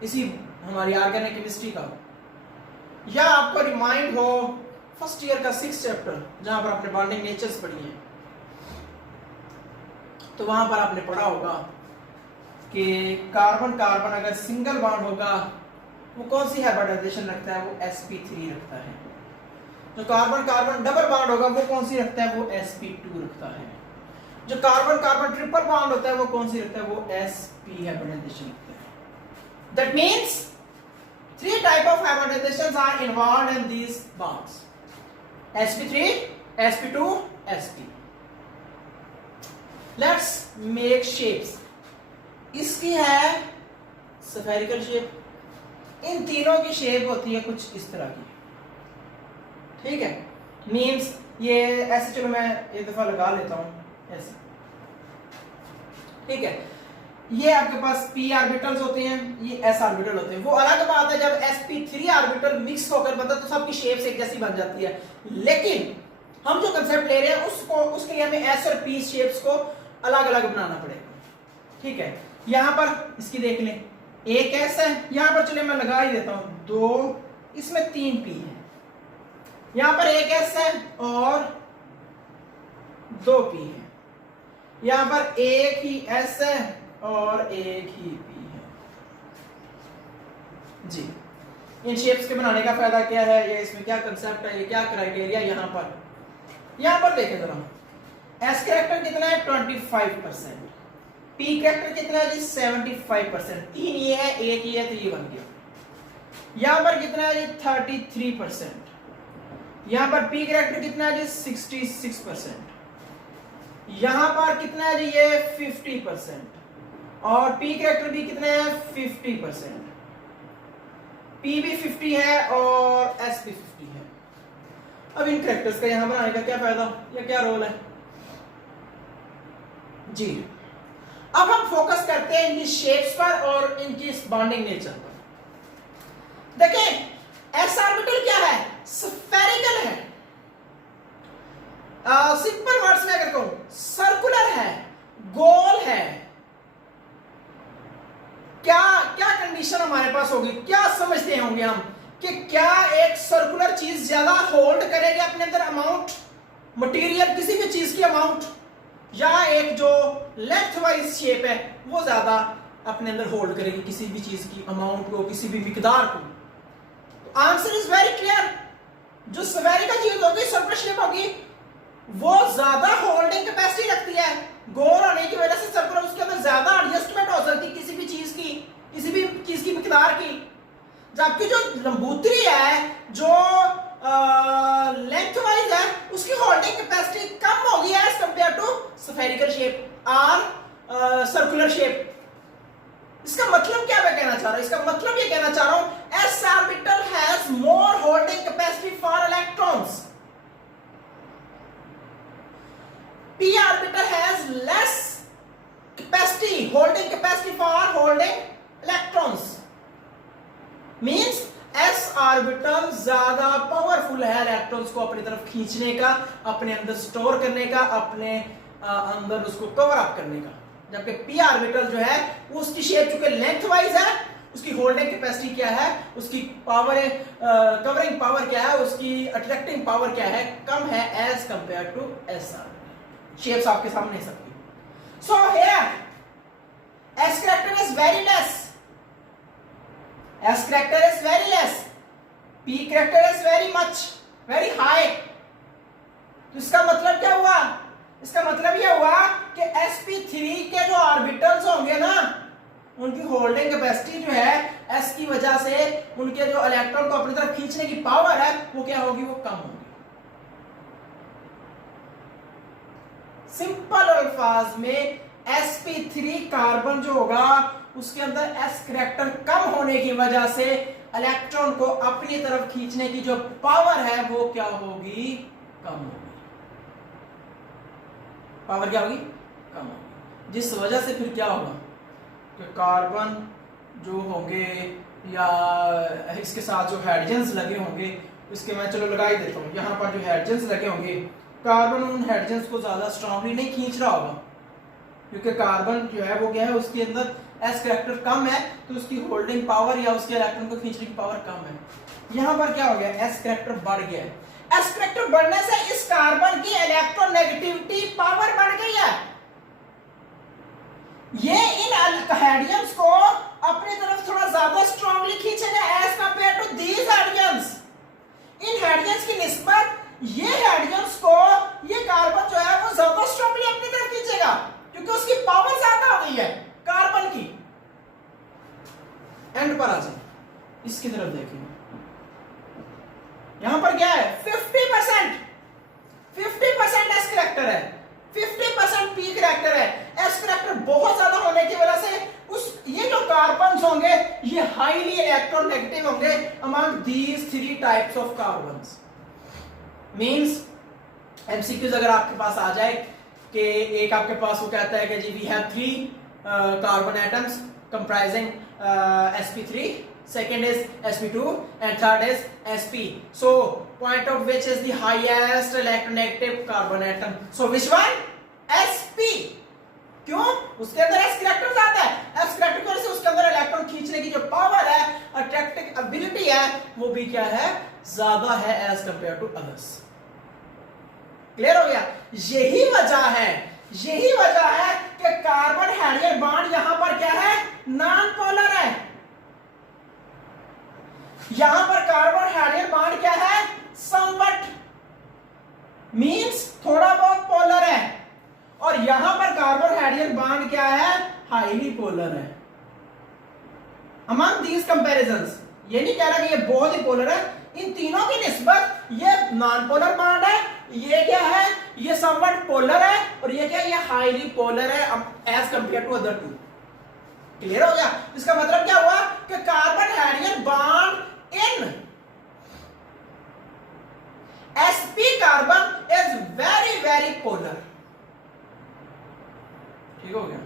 इसी हमारी ऑर्गेनिक केमिस्ट्री का, या आपको रिमाइंड हो फर्स्ट ईयर का 6th चैप्टर जहां पर आपने बॉन्डिंग नेचर्स पढ़ी हैं, तो वहां पर आपने पढ़ा होगा कि कार्बन कार्बन अगर सिंगल बॉन्ड होगा वो कौन सी हाइब्रिडाइजेशन रखता है? वो sp3 रखता है। जो कार्बन कार्बन डबल बॉन्ड होगा वो कौन सी रखता है, वो sp2 रखता है। जो कार्बन कार्बन ट्रिपल बॉन्ड होता है वो कौन सी रखता है, वो sp हाइब्रिडाइजेशन रखता है। That means 3 type of hybridizations are involved in these bonds, sp3, sp2, sp। Let's make shapes. इसकी है स्फेरिकल शेप, इन तीनों की शेप होती है कुछ इस तरह की, ठीक है। मींस ये ऐसे, चलो मैं एक दफा लगा लेता हूं ऐसे, ठीक है। ये आपके पास p ऑर्बिटल्स होते हैं, ये s ऑर्बिटल होते हैं। वो अलग बात है जब sp3 ऑर्बिटल मिक्स होकर बनता है तो सबकी शेप्स एक जैसी बन जाती है, लेकिन हम जो कंसेप्ट ले रहे हैं उसके लिए हमें s और p शेप्स को अलग अलग बनाना पड़ेगा, ठीक है। यहां पर इसकी देख लें, एक s है, यहां पर चलिए मैं लगा ही देता हूं 2, इसमें 3 p है, यहां पर एक s है और 2 p है, यहां पर एक ही s है और एक ही p है जी। इन शेप्स के बनाने का फायदा क्या है, ये इसमें क्या कंसेप्ट है, ये क्या क्राइटेरिया। यहां पर देखें जरा, s कैरेक्टर कितना है 25%, p कैरेक्टर कितना है जी 75%, 3 ये है, एक ये है, तो ये बन गया। यहां पर कितना है जी 33%, यहां पर p कैरेक्टर कितना है जी 66%, यहां पर कितना है जी ये 50%, और p कैरेक्टर भी कितना है 50%, p भी 50 है और s भी 50 है। अब इन कैरेक्टर्स का यहां बनाने का क्या फायदा या क्या रोल है जी। अब हम फोकस करते हैं इनकी शेप्स पर और इनकी बॉन्डिंग नेचर पर। देखें s ऑर्बिटल क्या है, स्फेरिकल है, सिंपल वर्ड्स में अगर कहूं सर्कुलर है, गोल है। क्या क्या कंडीशन हमारे पास होगी, क्या समझते होंगे हम कि क्या एक सर्कुलर चीज ज्यादा होल्ड करेगी अपने अंदर अमाउंट मटेरियल, किसी भी चीज की अमाउंट, या एक जो लेंथ वाइज शेप है वो ज्यादा अपने अंदर होल्ड करेगी किसी भी चीज की अमाउंट को, किसी भी मिकदार को। आंसर इज वेरी क्लियर, जो स्फेरिकल चीज होगी, सर्कुलर शेप होगी, वो ज्यादा होल्डिंग कैपेसिटी रखती है। गोल होने की वजह से सर्कुलर, उसके अंदर ज्यादा एडजस्टमेंट हो सकती है किसी भी चीज की मिकदार की। जबकि जो लंबूतरी है, जो लेंथ वाइज है, उसकी होल्डिंग कैपेसिटी कम होगी as compare to spherical shape और सर्कुलर शेप। इसका मतलब क्या मैं कहना चाह रहा हूं, इसका मतलब ये कहना चाह रहा हूं s orbital has more holding capacity for electrons, p orbital has less capacity, holding capacity for holding electrons, means s orbital ज्यादा पावरफुल है इलेक्ट्रॉन्स को अपनी तरफ खींचने का, अपने अंदर स्टोर करने का, अपने अंदर उसको कवर अप करने का। जबकि p ऑर्बिटल जो है वो उसकी शेप चूंकि लेंथ वाइज है, उसकी होल्डिंग कैपेसिटी क्या है, उसकी पावर कवरिंग पावर क्या है, उसकी अट्रैक्टिंग पावर क्या है, कम है as compare to s orbital. Shapes आपके सामने सबकी। So here s character is very less, s character is very less, p character is very much, very high। तो इसका मतलब क्या हुआ, इसका मतलब यह हुआ कि sp3 के जो ऑर्बिटल्स होंगे ना, उनकी होल्डिंग कैपेसिटी जो है s की वजह से उनके जो इलेक्ट्रॉन को अपनी तरफ खींचने की पावर है वो क्या होगी, वो कम होगी। सिंपल अल्फाज में sp3 कार्बन जो होगा उसके अंदर s कैरेक्टर कम होने की वजह से इलेक्ट्रॉन को अपनी तरफ खींचने की जो पावर है वो क्या होगी, कम होगी। पावर क्या होगी, कम होगी, जिस वजह से फिर क्या होगा कि कार्बन जो होंगे या इसके साथ जो हाइड्रोजन्स लगे होंगे, इसके मैं चलो लगा ही देता हूं, यहां पर जो हाइड्रोजन्स लगे होंगे, कार्बन उन हाइड्रोजन्स को ज्यादा स्ट्रांगली नहीं खींच रहा होगा, क्योंकि कार्बन जो है वो क्या है, उसके अंदर s कैरेक्टर कम है, तो उसकी होल्डिंग पावर या उसके इलेक्ट्रॉन को खींचने की पावर कम है। यहां पर क्या हो गया, s कैरेक्टर बढ़ गया है। s कैरेक्टर बढ़ने से इस कार्बन की इलेक्ट्रोनेगेटिविटी पावर बढ़ गई है। ये इन हाइड्रोजन्स को अपनी तरफ थोड़ा ज्यादा स्ट्रांगली खींचेगा as compare to these hydrogens. इन हाइड्रोजन्स की निस्बत एंड पर आ जाए, इसकी तरफ देखिए, यहां पर क्या है 50%, 50% एस करेक्टर है, 50% पी करेक्टर है। एस करेक्टर बहुत ज्यादा होने की वजह से उस ये जो कार्बन्स होंगे ये हाईली इलेक्ट्रोनेगेटिव होंगे among these 3 types of carbons. Means MCQs अगर आपके पास आ जाए कि एक आपके पास वो कहता है कि जी we have 3 carbon atoms comprising sp3, second is sp2 and third is sp, so point of which is the highest electronegative carbon atom, so which one? sp। क्यों? उसके अंदर s करेक्टर आता है, s करेक्टर की वजह से उसके अंदर इलेक्ट्रॉन खींचने की जो पावर है, अट्रैक्टिव एबिलिटी है, वो भी क्या है ज्यादा है as compare to others. Clear हो गया? यही वजह है कि कार्बन हाइड्रोजन बॉन्ड यहां पर क्या है नॉन पोलर है, यहां पर कार्बन हाइड्रोजन बॉन्ड क्या है समवट, मींस थोड़ा बहुत पोलर है, और यहां पर कार्बन हाइड्रोजन बॉन्ड क्या है हाईली पोलर है। अमंग दीज कंपैरिजंस, ये नहीं कह रहा कि ये बहुत ही पोलर है, इन तीनों की निस्बत ये नॉन पोलर बॉन्ड है, ये क्या है ये समवट पोलर है, और ये क्या ये हाईली पोलर है as compare to other two. Clear हो गया? इसका मतलब क्या हुआ कि carbon hydrogen bond in sp carbon is very very polar. ठीक हो गया?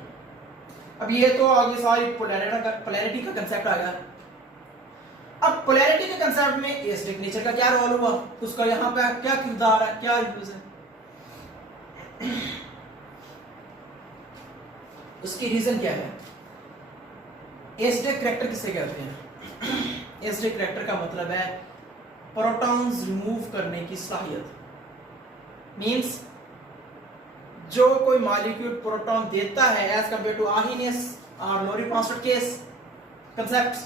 अब ये तो आगे सारी पोलैरिटी का कंसेप्ट आ गया। अब पोलैरिटी के कंसेप्ट में एसिडिक नेचर का क्या रोल हुआ, उसका यहां पे क्या किरदार है, क्या यूज है, उसकी रीजन क्या है। एसिडिक करैक्टर किसे कहते हैं? एसिडिक करैक्टर का मतलब है प्रोटॉन्स रिमूव करने की सलाहियत। मींस जो कोई मॉलिक्यूल प्रोटॉन देता है एज कंपेयर टू आर्हीनियस और Lowry constant case concepts,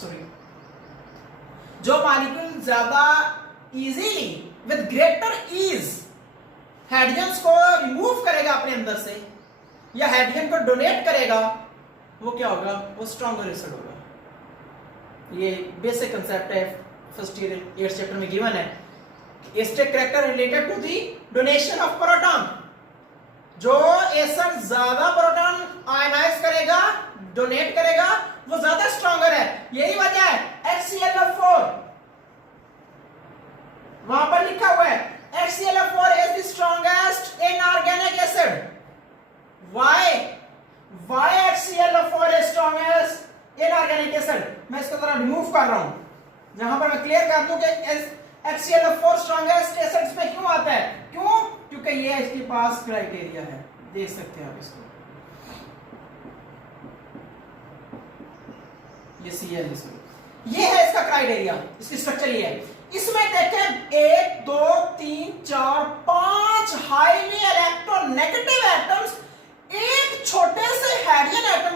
sorry, जो मॉलिक्यूल ज्यादा easily with greater ease hydrogens को रिमूव करेगा अपने अंदर से या हाइड्रोजन को डोनेट करेगा, वो क्या होगा, वो स्ट्रॉन्गर एसिड होगा। ये बेसिक कंसेप्ट है, फर्स्ट ईयर 8th चैप्टर में गिवन है। Acidic character related to the donation of proton, जो एसिड ज्यादा प्रोटॉन आयनाइज करेगा, डोनेट करेगा, वो ज्यादा स्ट्रॉन्गर है। यही वजह है HClO4 वहां पर लिखा हुआ है HClO4 is the strongest inorganic acid. Why HClO4 is strongest inorganic acid? मैं इसको जरा रिमूव कर रहा हूं, जहां पर मैं क्लियर कर दूं कि HClO4 स्ट्रॉन्गेस्ट एसिड्स में क्यों आता है। क्यों? क्योंकि ये इसके पास क्राइटेरिया है, देख सकते हैं आप इसको, ये Cl इसमें, ये है इसका क्राइटेरिया, इसकी स्ट्रक्चर ये है। इसमें देखें 1 2 3 4 5 हाईली इलेक्ट्रोनेगेटिव एटम्स एक छोटे से हाइड्रोजन एटम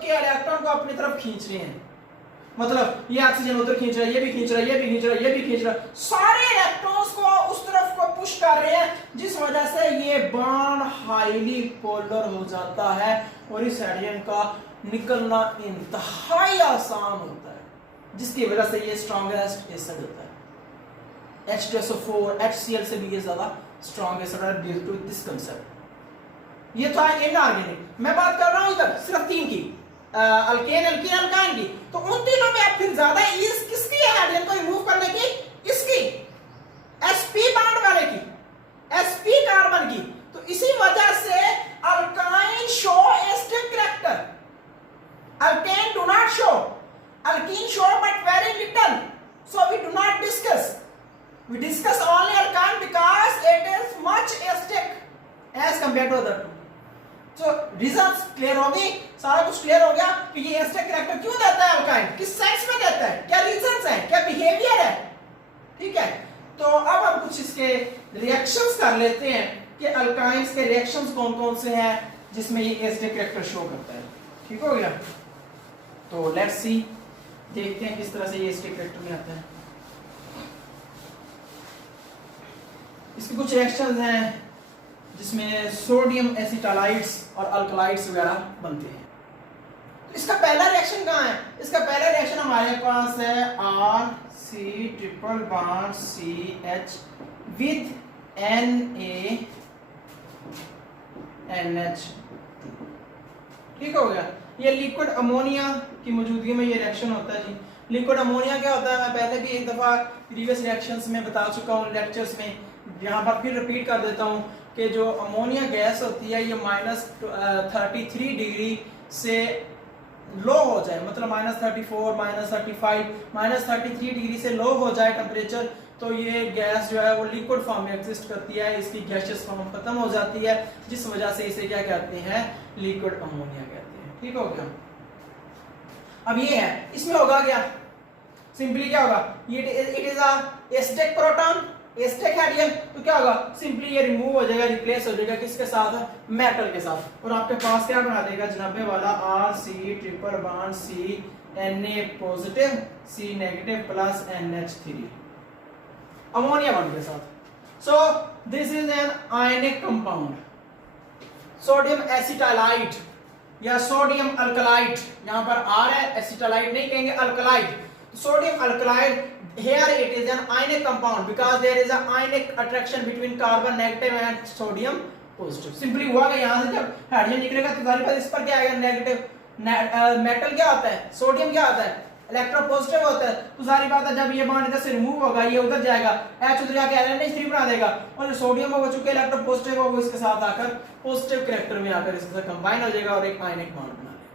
के इलेक्ट्रॉन को अपनी तरफ खींच रहे हैं। मतलब ये ऑक्सीजन उधर खींच रहा है, ये भी खींच रहा है, ये भी खींच रहा है, ये भी खींच रहा है, सारे इलेक्ट्रॉन्स को उस तरफ को पुश कर रहे हैं, जिस वजह से ये बॉन्ड हाईली पोलर हो जाता है और इस हाइड्रोजन का निकलना इंतहाई आसान होता है, जिसकी वजह से ये स्ट्रॉन्गेस्ट एसिड होता है। H2SO4 HCl से भी ये ज्यादा स्ट्रॉन्ग एसिड है ड्यू टू दिस कंसेप्ट। ये था इनऑर्गेनिक, मैं बात कर रहा हूं इधर सिर्फ 3 की, अल्केन एल्कीन अल्काइन की। तो उन तीनों में अब फिर ज्यादा ईज किसकी है हाइड्रोजन को रिमूव करने की? इसकी sp बॉन्ड वाले की, sp कार्बन की। तो इसी वजह से alkyne show acidic character, alkane do not show, alkene show but very little, so we do not discuss, we discuss only alkyne because it is much acidic as compared to other two। so reasons clear होगी, सारा कुछ clear हो गया कि ये acidic character क्यों देता है अल्काइन, किस सेंस में देता है, क्या रीजंस है, क्या बिहेवियर है। ठीक है, तो अब हम कुछ इसके रिएक्शंस कर लेते हैं कि अल्काइंस के रिएक्शंस कौन कौन से हैं जिसमें ये एसिडिक करैक्टर शो करता है। ठीक हो गया? तो लेट्स सी, देखते हैं किस तरह से ये एसिडिक करैक्टर में आता है। इसके कुछ रिएक्शंस हैं जिसमें सोडियम एसिटालाइड्स और अल्कलाइड्स वगैरह बनते हैं। तो इसके इसका पहला रिएक्शन कहाँ है? इसका पहला रिएक्शन हमारे पास है RC triple bond CH with NaNH। ठीक हो गया। ये लिक्विड अमोनिया की मौजूदगी में ये रिएक्शन होता है जी। लिक्विड अमोनिया क्या होता है, मैं पहले भी एक दफा प्रीवियस रिएक्शंस में बता चुका हूँ लेक्चर्स में, यहाँ पर फिर रिपीट कर देता हूँ कि जो अमोनिया गैस होती है ये -33 डिग्री से लो हो जाए, मतलब -34, -35, -33 डिग्री से लो हो जाए टेम्परेचर, तो ये गैस जो है वो लिक्विड फॉर्म में एग्जिस्ट करती है, इसकी गैसियस फॉर्म खत्म हो जाती है, जिस वजह से इसे क्या कहते हैं, लिक्विड अमोनिया कहते हैं। ठीक हो गया। अब ये है, इसमें होगा क्या, सिंपली क्या होगा, it is a asterisk proton, asterisk hydrogen, तो क्या होगा, सिंपली ये रिमूव हो जाएगा, रिप्लेस हो जाएगा किसके साथ, मेटल के साथ, और आपके पास क्या बना देगा जनाबे वाला RC triple bond C Na positive C negative plus NH3 ammonia bond के साथ। So this is an ionic compound, sodium acetylide या सोडियम अल्कलाइड, यहां पर R है, एसिटालाइट नहीं कहेंगे, alkaloid, sodium alkylate, here it is an ionic compound because there is an ionic attraction between carbon negative and sodium positive। Simply हुआ कि यहाँ से जब हाइड्रोजन निकलेगा तो सारी बात इस पर क्या आएगा, नेगेटिव। मेटल क्या होता है, सोडियम क्या होता है, इलेक्ट्रोपॉजिटिव होता है, तो सारी बात है जब ये बॉन्ड इधर से रिमूव होगा, ये उधर जाएगा, H उधर जाके NH3 बना देगा, और जो सोडियम होगा चूंकि इलेक्ट्रोपॉजिटिव होगा इसके साथ आकर पॉजिटिव कैरेक्टर में आकर इसके साथ कंबाइन हो जाएगा और एक आयनिक बॉन्ड बना लेगा।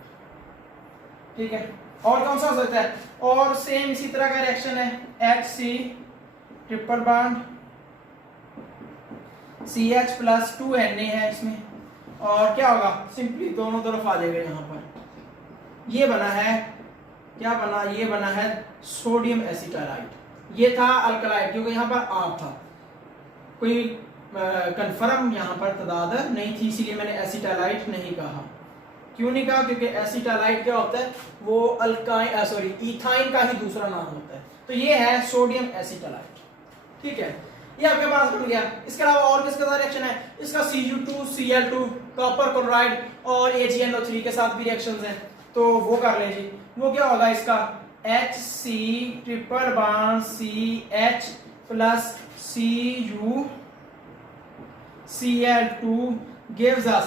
ठीक है। और कौन सा हो सकता है, और सेम इसी तरह का रिएक्शन है, HC triple bond CH plus 2Na है इसमें, और क्या होगा, सिंपली दोनों तरफ आ जाएगा, यहाँ पर ये बना है, क्या बना, ये बना है सोडियम एसिटालाइट, ये था अल्कलाइड क्योंकि यहाँ पर R था, कोई कंफर्म यहाँ पर तदाद नहीं थी, इसीलिए मैंने एसिटालाइट नहीं कहा। क्यों नहीं कहा, क्योंकि एसिटालाइट क्या होता है, वो अल्काइन सॉरी इथाइन का ही दूसरा नाम होता है, तो ये है सोडियम एसिटालाइट। ठीक है, ये आपके पास बन गया। इसके अलावा और किसके साथ रिएक्शन है, इसका Cu2Cl2 कॉपर क्लोराइड और AgNO3 के साथ भी रिएक्शंस हैं, तो वो कर ले जी। वो क्या होगा, इसका HC triple bond CH plus CuCl2 gives us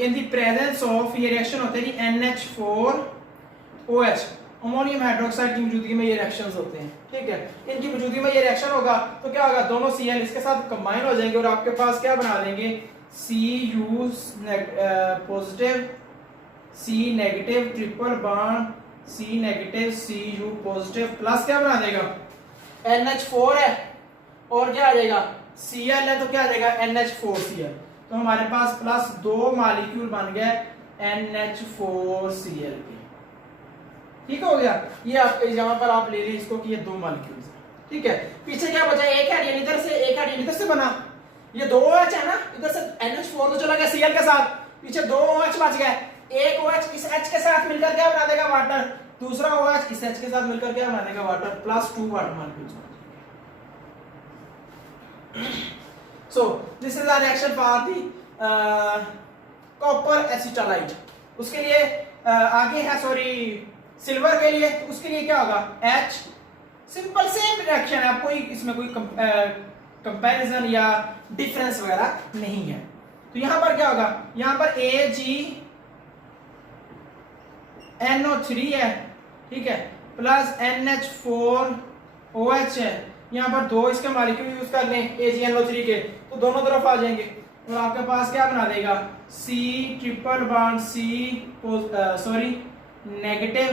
in the presence of, ये रिएक्शन होते हैं जी NH4OH, अमोनियम हाइड्रोक्साइड की मौजूदगी में ये रिएक्शंस होते हैं। ठीक है, इनकी मौजूदगी में ये रिएक्शन होगा तो क्या होगा, दोनों Cl इसके साथ कंबाइन हो जाएंगे और आपके पास क्या बना देंगे, Cu positive C negative triple bond C negative Cu positive plus क्या बना देगा, NH4 है, और क्या आ जाएगा, Cl है तो क्या आ जाएगा, NH4Cl, तो हमारे पास प्लस 2 मॉलिक्यूल बन गए NH4Cl के। ठीक हो गया, ये आपके यहाँ पर आप ले लीजिए इसको कि ये 2 मॉलिक्यूल्स हैं। ठीक है, पीछे क्या बचा, एक हाइड्रोजन इधर से, एक हाइड्रोजन इधर से बना, ये 2 OH है ना, इधर से NH4 तो चला गया Cl के साथ, पीछे 2 OH बच गए, एक OH इस H के साथ मिलकर क्या बना देगा, वाटर, दूसरा OH इस H के साथ मिलकर क्या बना देगा, water, plus 2 water molecules. So this is a reaction for the copper acetalite। उसके लिए आगे है सॉरी सिल्वर के लिए, तो उसके लिए क्या होगा, H, सिंपल सेम रिएक्शन है, कोई इसमें कोई कंपैरिजन या डिफरेंस वगैरह नहीं है। तो यहां पर क्या होगा, यहां पर AgNO3 है, ठीक है, प्लस NH4OH है, यहाँ पर 2 इसके मॉलिक्यूल यूज कर लें AgNO3 के, तो दोनों तरफ आ जाएंगे, और आपके पास क्या बना देगा, C triple bond C sorry negative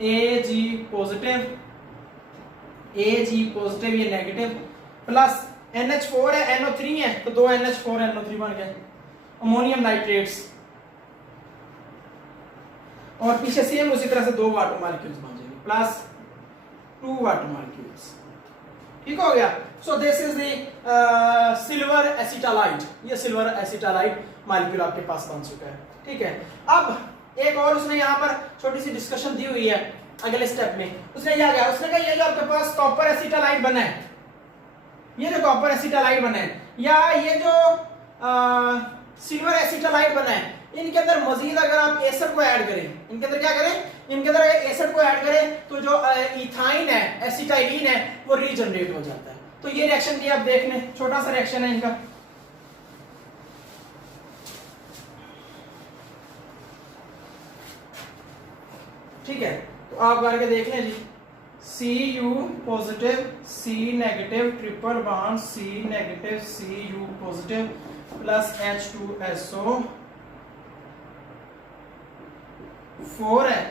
Ag positive ये नेगेटिव प्लस NH4 है, NO3 है, तो 2 NH4 NO3 बन गए, अमोनियम नाइट्रेट्स, और पीछे सेम उसी तरह से 2 वाटर मॉलिक्यूल्स बन जाएंगे प्लस 2 वाटर मॉलिक्यूल्स। ठीक हो गया। So this is the silver acetylide, ये सिल्वर एसिटालाइट मॉलिक्यूल आपके पास बन चुका है। ठीक है, अब एक और उसने यहाँ पर छोटी सी डिस्कशन दी हुई है अगले स्टेप में, उसने क्या कहा, उसने कहा ये जो आपके पास कॉपर एसिटालाइट बना है, ये जो कॉपर एसिटालाइट बना है या ये जो सिल्वर एसिटालाइट बना है, इनके अंदर मजीद अगर आप एसिड को ऐड करें, इनके अंदर क्या करें, इनके अंदर एसिड को ऐड करें तो जो इथाइन है, एसिटाइलिन है, वो रीजनरेट हो जाता है। तो ये रिएक्शन की आप देख लें, छोटा सा रिएक्शन है इनका। ठीक है, तो आप करके देख लें जी। Cu positive, C negative, triple bond C negative, Cu positive plus H2SO4 है।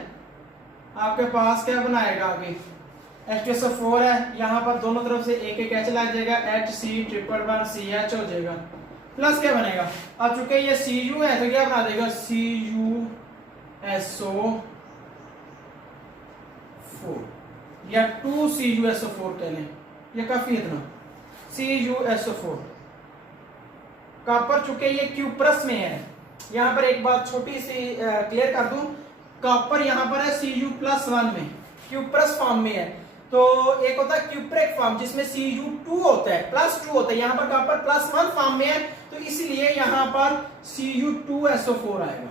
आपके पास क्या बनाएगा आगे, H2SO4 है, यहां पर दोनों तरफ से एक एक H लग जाएगा, HC ट्रिपल बॉन्ड CH हो जाएगा, प्लस क्या बनेगा, अब चूंकि ये Cu है तो क्या बना देगा CuSO4 या 2CuSO4 कह लें, ये काफी इतना CuSO4। कॉपर चूंकि ये क्यूप्रस में है, यहां पर एक बात छोटी सी क्लियर कर दूं, कॉपर यहां पर है Cu+1 में, क्यूप्रस फॉर्म में है। तो एक होता है क्यूप्रिक फॉर्म जिसमें Cu2 होता है, +2 होता है, यहां पर कॉपर +1 फॉर्म में है, तो इसलिए यहां पर Cu2SO4 आएगा।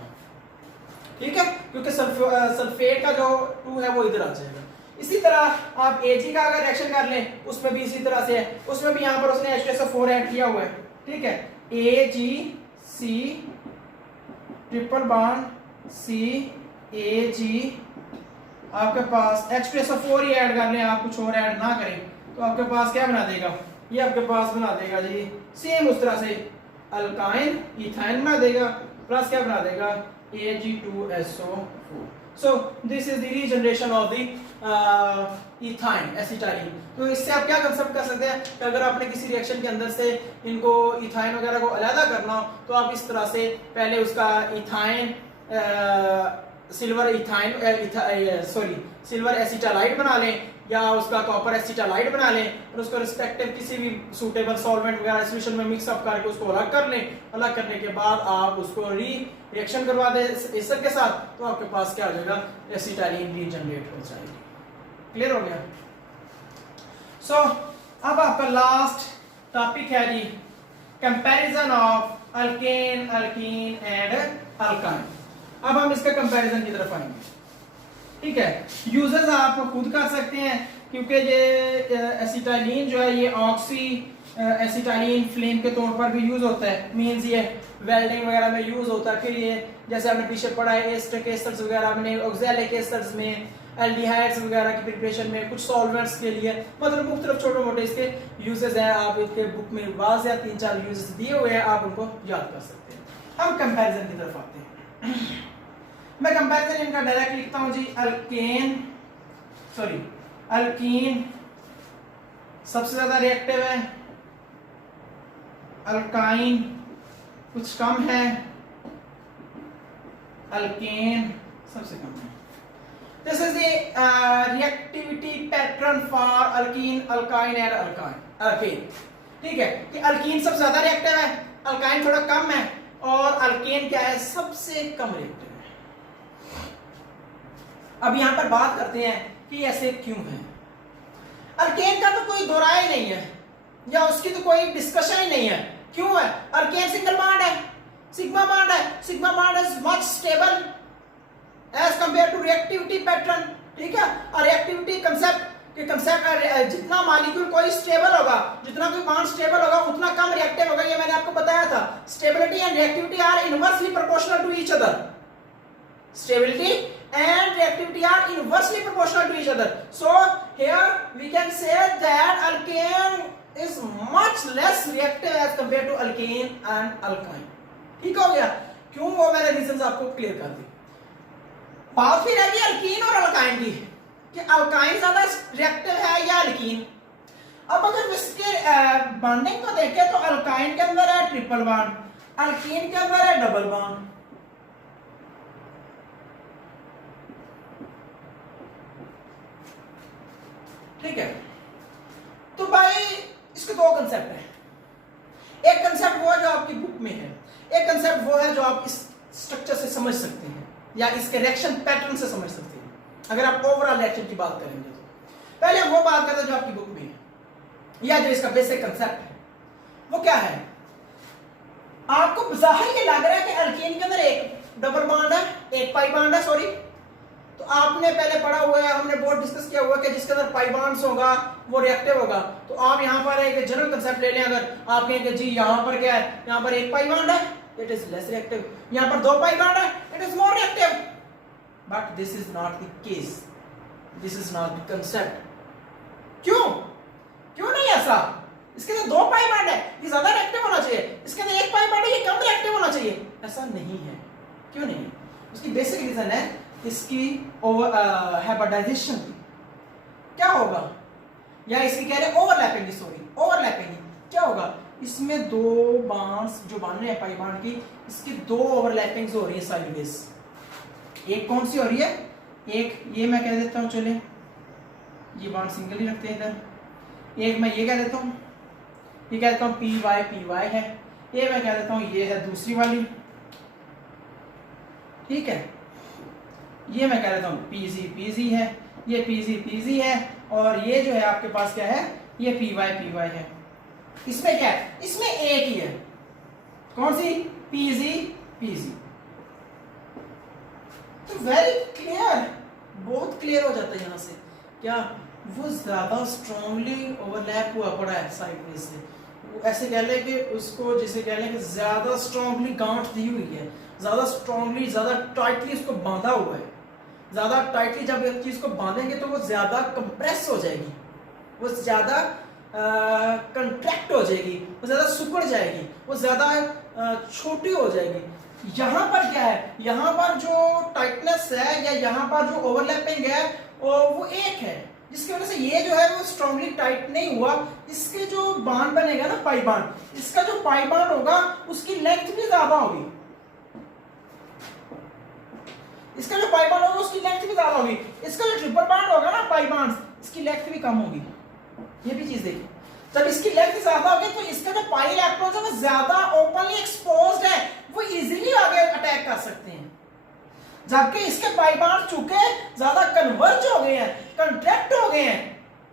ठीक है, क्योंकि सल्फेट का जो 2 है वो इधर आ जाएगा। इसी तरह आप Ag का अगर रिएक्शन कर लें, उसमें भी इसी तरह से है, उसमें भी यहां पर उसने H2SO4 ऐड किया हुआ है। ठीक है, AgC triple bond C Ag, आपके पास H2SO4 ही ऐड कर लें, आप कुछ और ऐड ना करें, तो आपके पास क्या बना देगा, ये आपके पास बना देगा जी सेम उस तरह से अल्काइन इथाइन बना देगा, प्लस क्या बना देगा Ag2SO4। So this is the regeneration of the ethyne acetylene. तो इससे आप क्या कंसेप्ट कर सकते हैं कि अगर आपने किसी रिएक्शन के अंदर से इनको इथाइन वगैरह को अलग करना हो, तो आप इस तरह से पहले उसका इथाइन सिल्वर एसिटालाइट बना लें, या उसका कॉपर एसिटालाइट बना लें, और उसको रिस्पेक्टिव किसी भी सूटेबल सॉल्वेंट वगैरह सॉल्यूशन में मिक्स अप करके उसको अलग कर लें। अलग करने के बाद आप उसको रिएक्शन करवा दें एसिड के साथ, तो आपके पास क्या हो जाएगा, एसिटाइलिन रीजनरेट हो जाएगी। क्लियर हो गया। सो अब आपका लास्ट टॉपिक है जी comparison of alkane, alkene and alkyne. अब हम इसका कंपैरिजन की तरफ आएंगे। ठीक है, यूजेस आप खुद कर सकते हैं, क्योंकि ये एसिटाइलिन जो है ये ऑक्सी एसिटाइलिन फ्लेम के तौर पर भी यूज होता है, मींस ये वेल्डिंग वगैरह में यूज होता है। फिर ये जैसे आपने पीछे पढ़ा है एस्टर एस्टर्स वगैरह में, ऑक्सैलिक एस्टर्स में, एल्डिहाइड्स वगैरह की प्रिपरेशन में, कुछ सॉल्वेंट्स के लिए, मतलब मुख्तलिफ छोटे मोटे इसके यूजेस हैं। आप इसके बुक में वाज़ या 3-4 यूजेस दिए हुए हैं, आप उनको याद कर सकते हैं। हम कंपैरिजन की तरफ आते हैं। मैं कंपैरिजन इनका डायरेक्ट लिखता हूं जी। अल्कीन सबसे ज्यादा रिएक्टिव है, अल्काइन कुछ कम है, अल्केन सबसे कम है। This is the reactivity pattern for alkyne, alkyne and alkane. ठीक है, कि अल्कीन सबसे ज्यादा रिएक्टिव है, अल्काइन थोड़ा कम है, और अल्केन क्या है, सबसे कम रिएक्टिव है। अब यहां पर बात करते हैं कि ऐसे क्यों है। अल्केन का तो कोई दो राय नहीं है, या उसकी तो कोई डिस्कशन ही नहीं है। क्यों है? अल्केन सिंगल बॉन्ड है, सिग्मा बॉन्ड है, sigma bond is much stable as compare to reactivity pattern. ठीक है, और रिएक्टिविटी कंसेप्ट जितना मॉलिक्यूल कोई स्टेबल होगा, जितना कोई बॉन्ड स्टेबल होगा, उतना कम रिएक्टिव होगा। ये मैंने आपको बताया था। Stability and reactivity are inversely proportional to each other. Stability and reactivity are inversely proportional to each other. So here we can say that alkane is much less reactive as compared to alkane and alkyne. ठीक हो गया? क्यों, वो मैंने reasons आपको clear कर दी। बात फिर है कि अल्कीन और अल्काइन की, कि अल्काइन ज्यादा रिएक्टिव है या अल्कीन। अब अगर इसके बॉन्डिंग को देखें तो अल्काइन के अंदर है ट्रिपल बॉन्ड, अल्कीन के अंदर है डबल बॉन्ड। ठीक है, तो भाई इसके दो कंसेप्ट हैं। एक कंसेप्ट वो है जो आपकी बुक में है, एक कंसेप्ट वो है जो आप इस स्ट्रक्चर से समझ सकते हैं, या इसके रिएक्शन पैटर्न से समझ सकते हैं। अगर आप ओवरऑल रिएक्शन की बात करेंगे तो पहले वो बात करते हैं जो आपकी बुक में है, या जो इसका बेसिक कंसेप्ट है वो क्या है। आपको बाहर ये लग रहा है कि अल्कीन के अंदर एक डबल बॉन्ड है, एक पाई बॉन्ड है, सॉरी। तो आपने पहले पढ़ा हुआ है, हमने बहुत डिस्कस किया हुआ है कि जिसके अंदर पाई बॉन्ड्स होगा वो रिएक्टिव होगा। तो आप यहाँ पर एक जनरल कंसेप्ट ले लें, अगर आप कहें कि जी यहाँ पर क्या है, यहाँ पर एक पाई बॉन्ड है, इट इज लेस रिएक्टिव, यहाँ पर दो पाई बॉन्ड है, it is more reactive. But this is not the case, this is not the concept. क्यों क्यों नहीं ऐसा? इसके अंदर दो पाई बॉन्ड है, ये ज्यादा रिएक्टिव होना चाहिए, इसके अंदर एक पाई बॉन्ड है, ये कम रिएक्टिव होना चाहिए। ऐसा नहीं है। क्यों नहीं? उसकी बेसिक रीजन है इसकी हाइब्रिडाइजेशन। क्या होगा, या इसकी कह रहे ओवरलैपिंग, सॉरी ओवरलैपिंग। क्या होगा, इसमें दो बॉन्ड्स जो बन रहे हैं पाई बॉन्ड की, इसकी दो ओवरलैपिंग्स हो रही है साइडवेज। एक कौन सी हो रही है, एक ये मैं कह देता हूं, चले ये बॉन्ड सिंगल ही रखते हैं इधर। एक मैं ये कह देता हूं, ये कह देता हूं पी वाई है, ये मैं कह देता हूं ये है दूसरी वाली, ठीक है। ये मैं कह देता हूं पीजी है, ये पीजी है, और ये जो है आपके पास क्या है, ये पी वाई है। इसमें क्या है, इसमें एक ही है, कौन सी, पीजी। तो वेरी क्लियर, बहुत क्लियर हो जाता है यहां से, क्या वो ज्यादा स्ट्रांगली ओवरलैप हुआ पड़ा है साइड से। ऐसे कह लें कि उसको, जैसे कह लें कि ज्यादा स्ट्रांगली गांठ दी हुई है, ज्यादा स्ट्रांगली, ज्यादा टाइटली उसको बांधा हुआ है। ज्यादा टाइटली जब एक चीज को बांधेंगे तो वो ज्यादा कंप्रेस हो जाएगी, वो ज्यादा कंट्रैक्ट हो जाएगी, वो ज्यादा सिकुड़ जाएगी, वो ज्यादा छोटी हो जाएगी। यहाँ पर क्या है, यहाँ पर जो टाइटनेस है या यहाँ पर जो ओवरलैपिंग है वो एक है, जिसकी वजह से ये जो है वो स्ट्रांगली टाइट नहीं हुआ। इसके जो बांड बनेगा ना पाई बांड, इसका जो पाई बांड होगा उसकी लेंथ भी ज्यादा होगी, इसका जो पाई बांड होगा उसकी लेंथ भी ज्यादा होगी। इसका जो ट्रिपल बांड होगा ना पाई बांड, इसकी लेंथ भी कम होगी। ये भी चीज देखिए, जब इसकी लेंथ ज्यादा होगी तो इसका जो पाई इलेक्ट्रॉन्स है वो ज्यादा ओपनली एक्सपोज्ड है, वो इजीली आगे अटैक कर सकते हैं। जबकि इसके पाई बांड चूंकि ज्यादा कन्वर्ज हो गए हैं, कंट्रैक्ट हो गए हैं,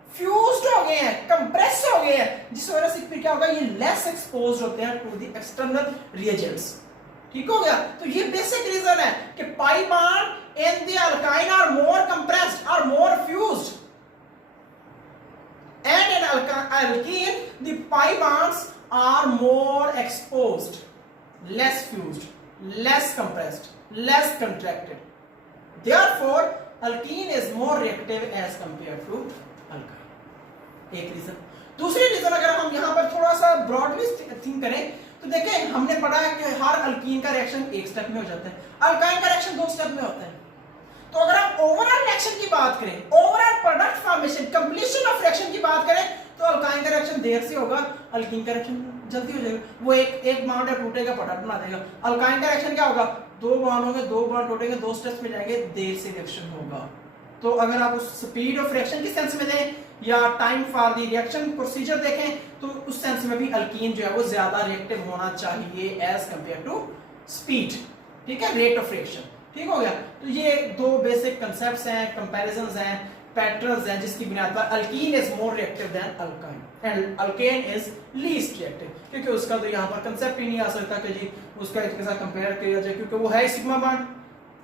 फ्यूज्ड हो गए हैं, कंप्रेस हो गए हैं, जिस वजह से फिर क्या होगा, ये लेस एक्सपोज्ड होते हैं टू द एक्सटर्नल रिएजेंट्स। ठीक हो गया? तो ये बेसिक रीजन है कि pi bond in the alkyne are more compressed, are more fused, and in alkene the pi bonds are more exposed, less fused, less compressed, less contracted. Therefore alkene is more reactive as compared to alkyne. एक reason. दूसरी reason अगर हम यहां पर थोड़ा सा broadly think करें तो देखें, हमने पढ़ा है कि हर अल्कीन का रिएक्शन एक स्टेप में हो जाता है, अल्काइन का रिएक्शन दो स्टेप में होता है। तो अगर आप ओवरऑल रिएक्शन की बात करें, overall product formation, completion of reaction की बात करें, तो अल्काइन का रिएक्शन देर से होगा, अल्कीन का रिएक्शन जल्दी हो जाएगा। वो एक बॉन्ड है टूटेगा, प्रोडक्ट बना देगा। अल्काइन का रिएक्शन क्या होगा, दो बॉन्ड होंगे, दो बॉन्ड टूटेंगे, दो स्टेप्स में जाएंगे, देर से रिएक्शन होगा। तो अगर आप उस स्पीड ऑफ रिएक्शन की सेंस में दें या time for the reaction procedure देखें, तो उस सेंस में भी अल्कीन जो है वो ज्यादा रिएक्टिव होना चाहिए एज कंपेयर टू स्पीड। ठीक है, रेट ऑफ रिएक्शन। ठीक हो गया? तो ये दो बेसिक कंसेप्ट्स हैं, कंपैरिजंस हैं, पैटर्न्स हैं, जिसकी बुनियाद पर alkene is more reactive than alkyne and alkane is least reactive, क्योंकि उसका तो यहाँ पर कंसेप्ट ही नहीं आ सकता कि जी उसका इसके साथ कंपेयर किया जाए, क्योंकि वो है सिग्मा बॉन्ड।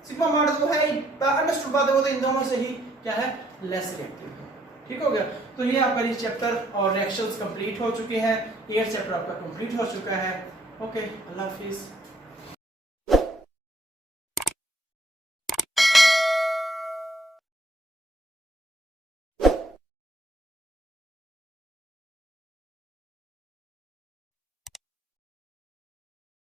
सिग्मा बॉन्ड वो है, अंडरस्टूड बात है, वो तो इन दोनों से ही क्या है, लेस रिएक्टिव है। ठीक हो गया? तो ये आपका ये चैप्टर और रिएक्शंस कंप्लीट हो चुके हैं, 8 चैप्टर आपका कंप्लीट हो चुका है। ओके, अल्लाह हाफिज।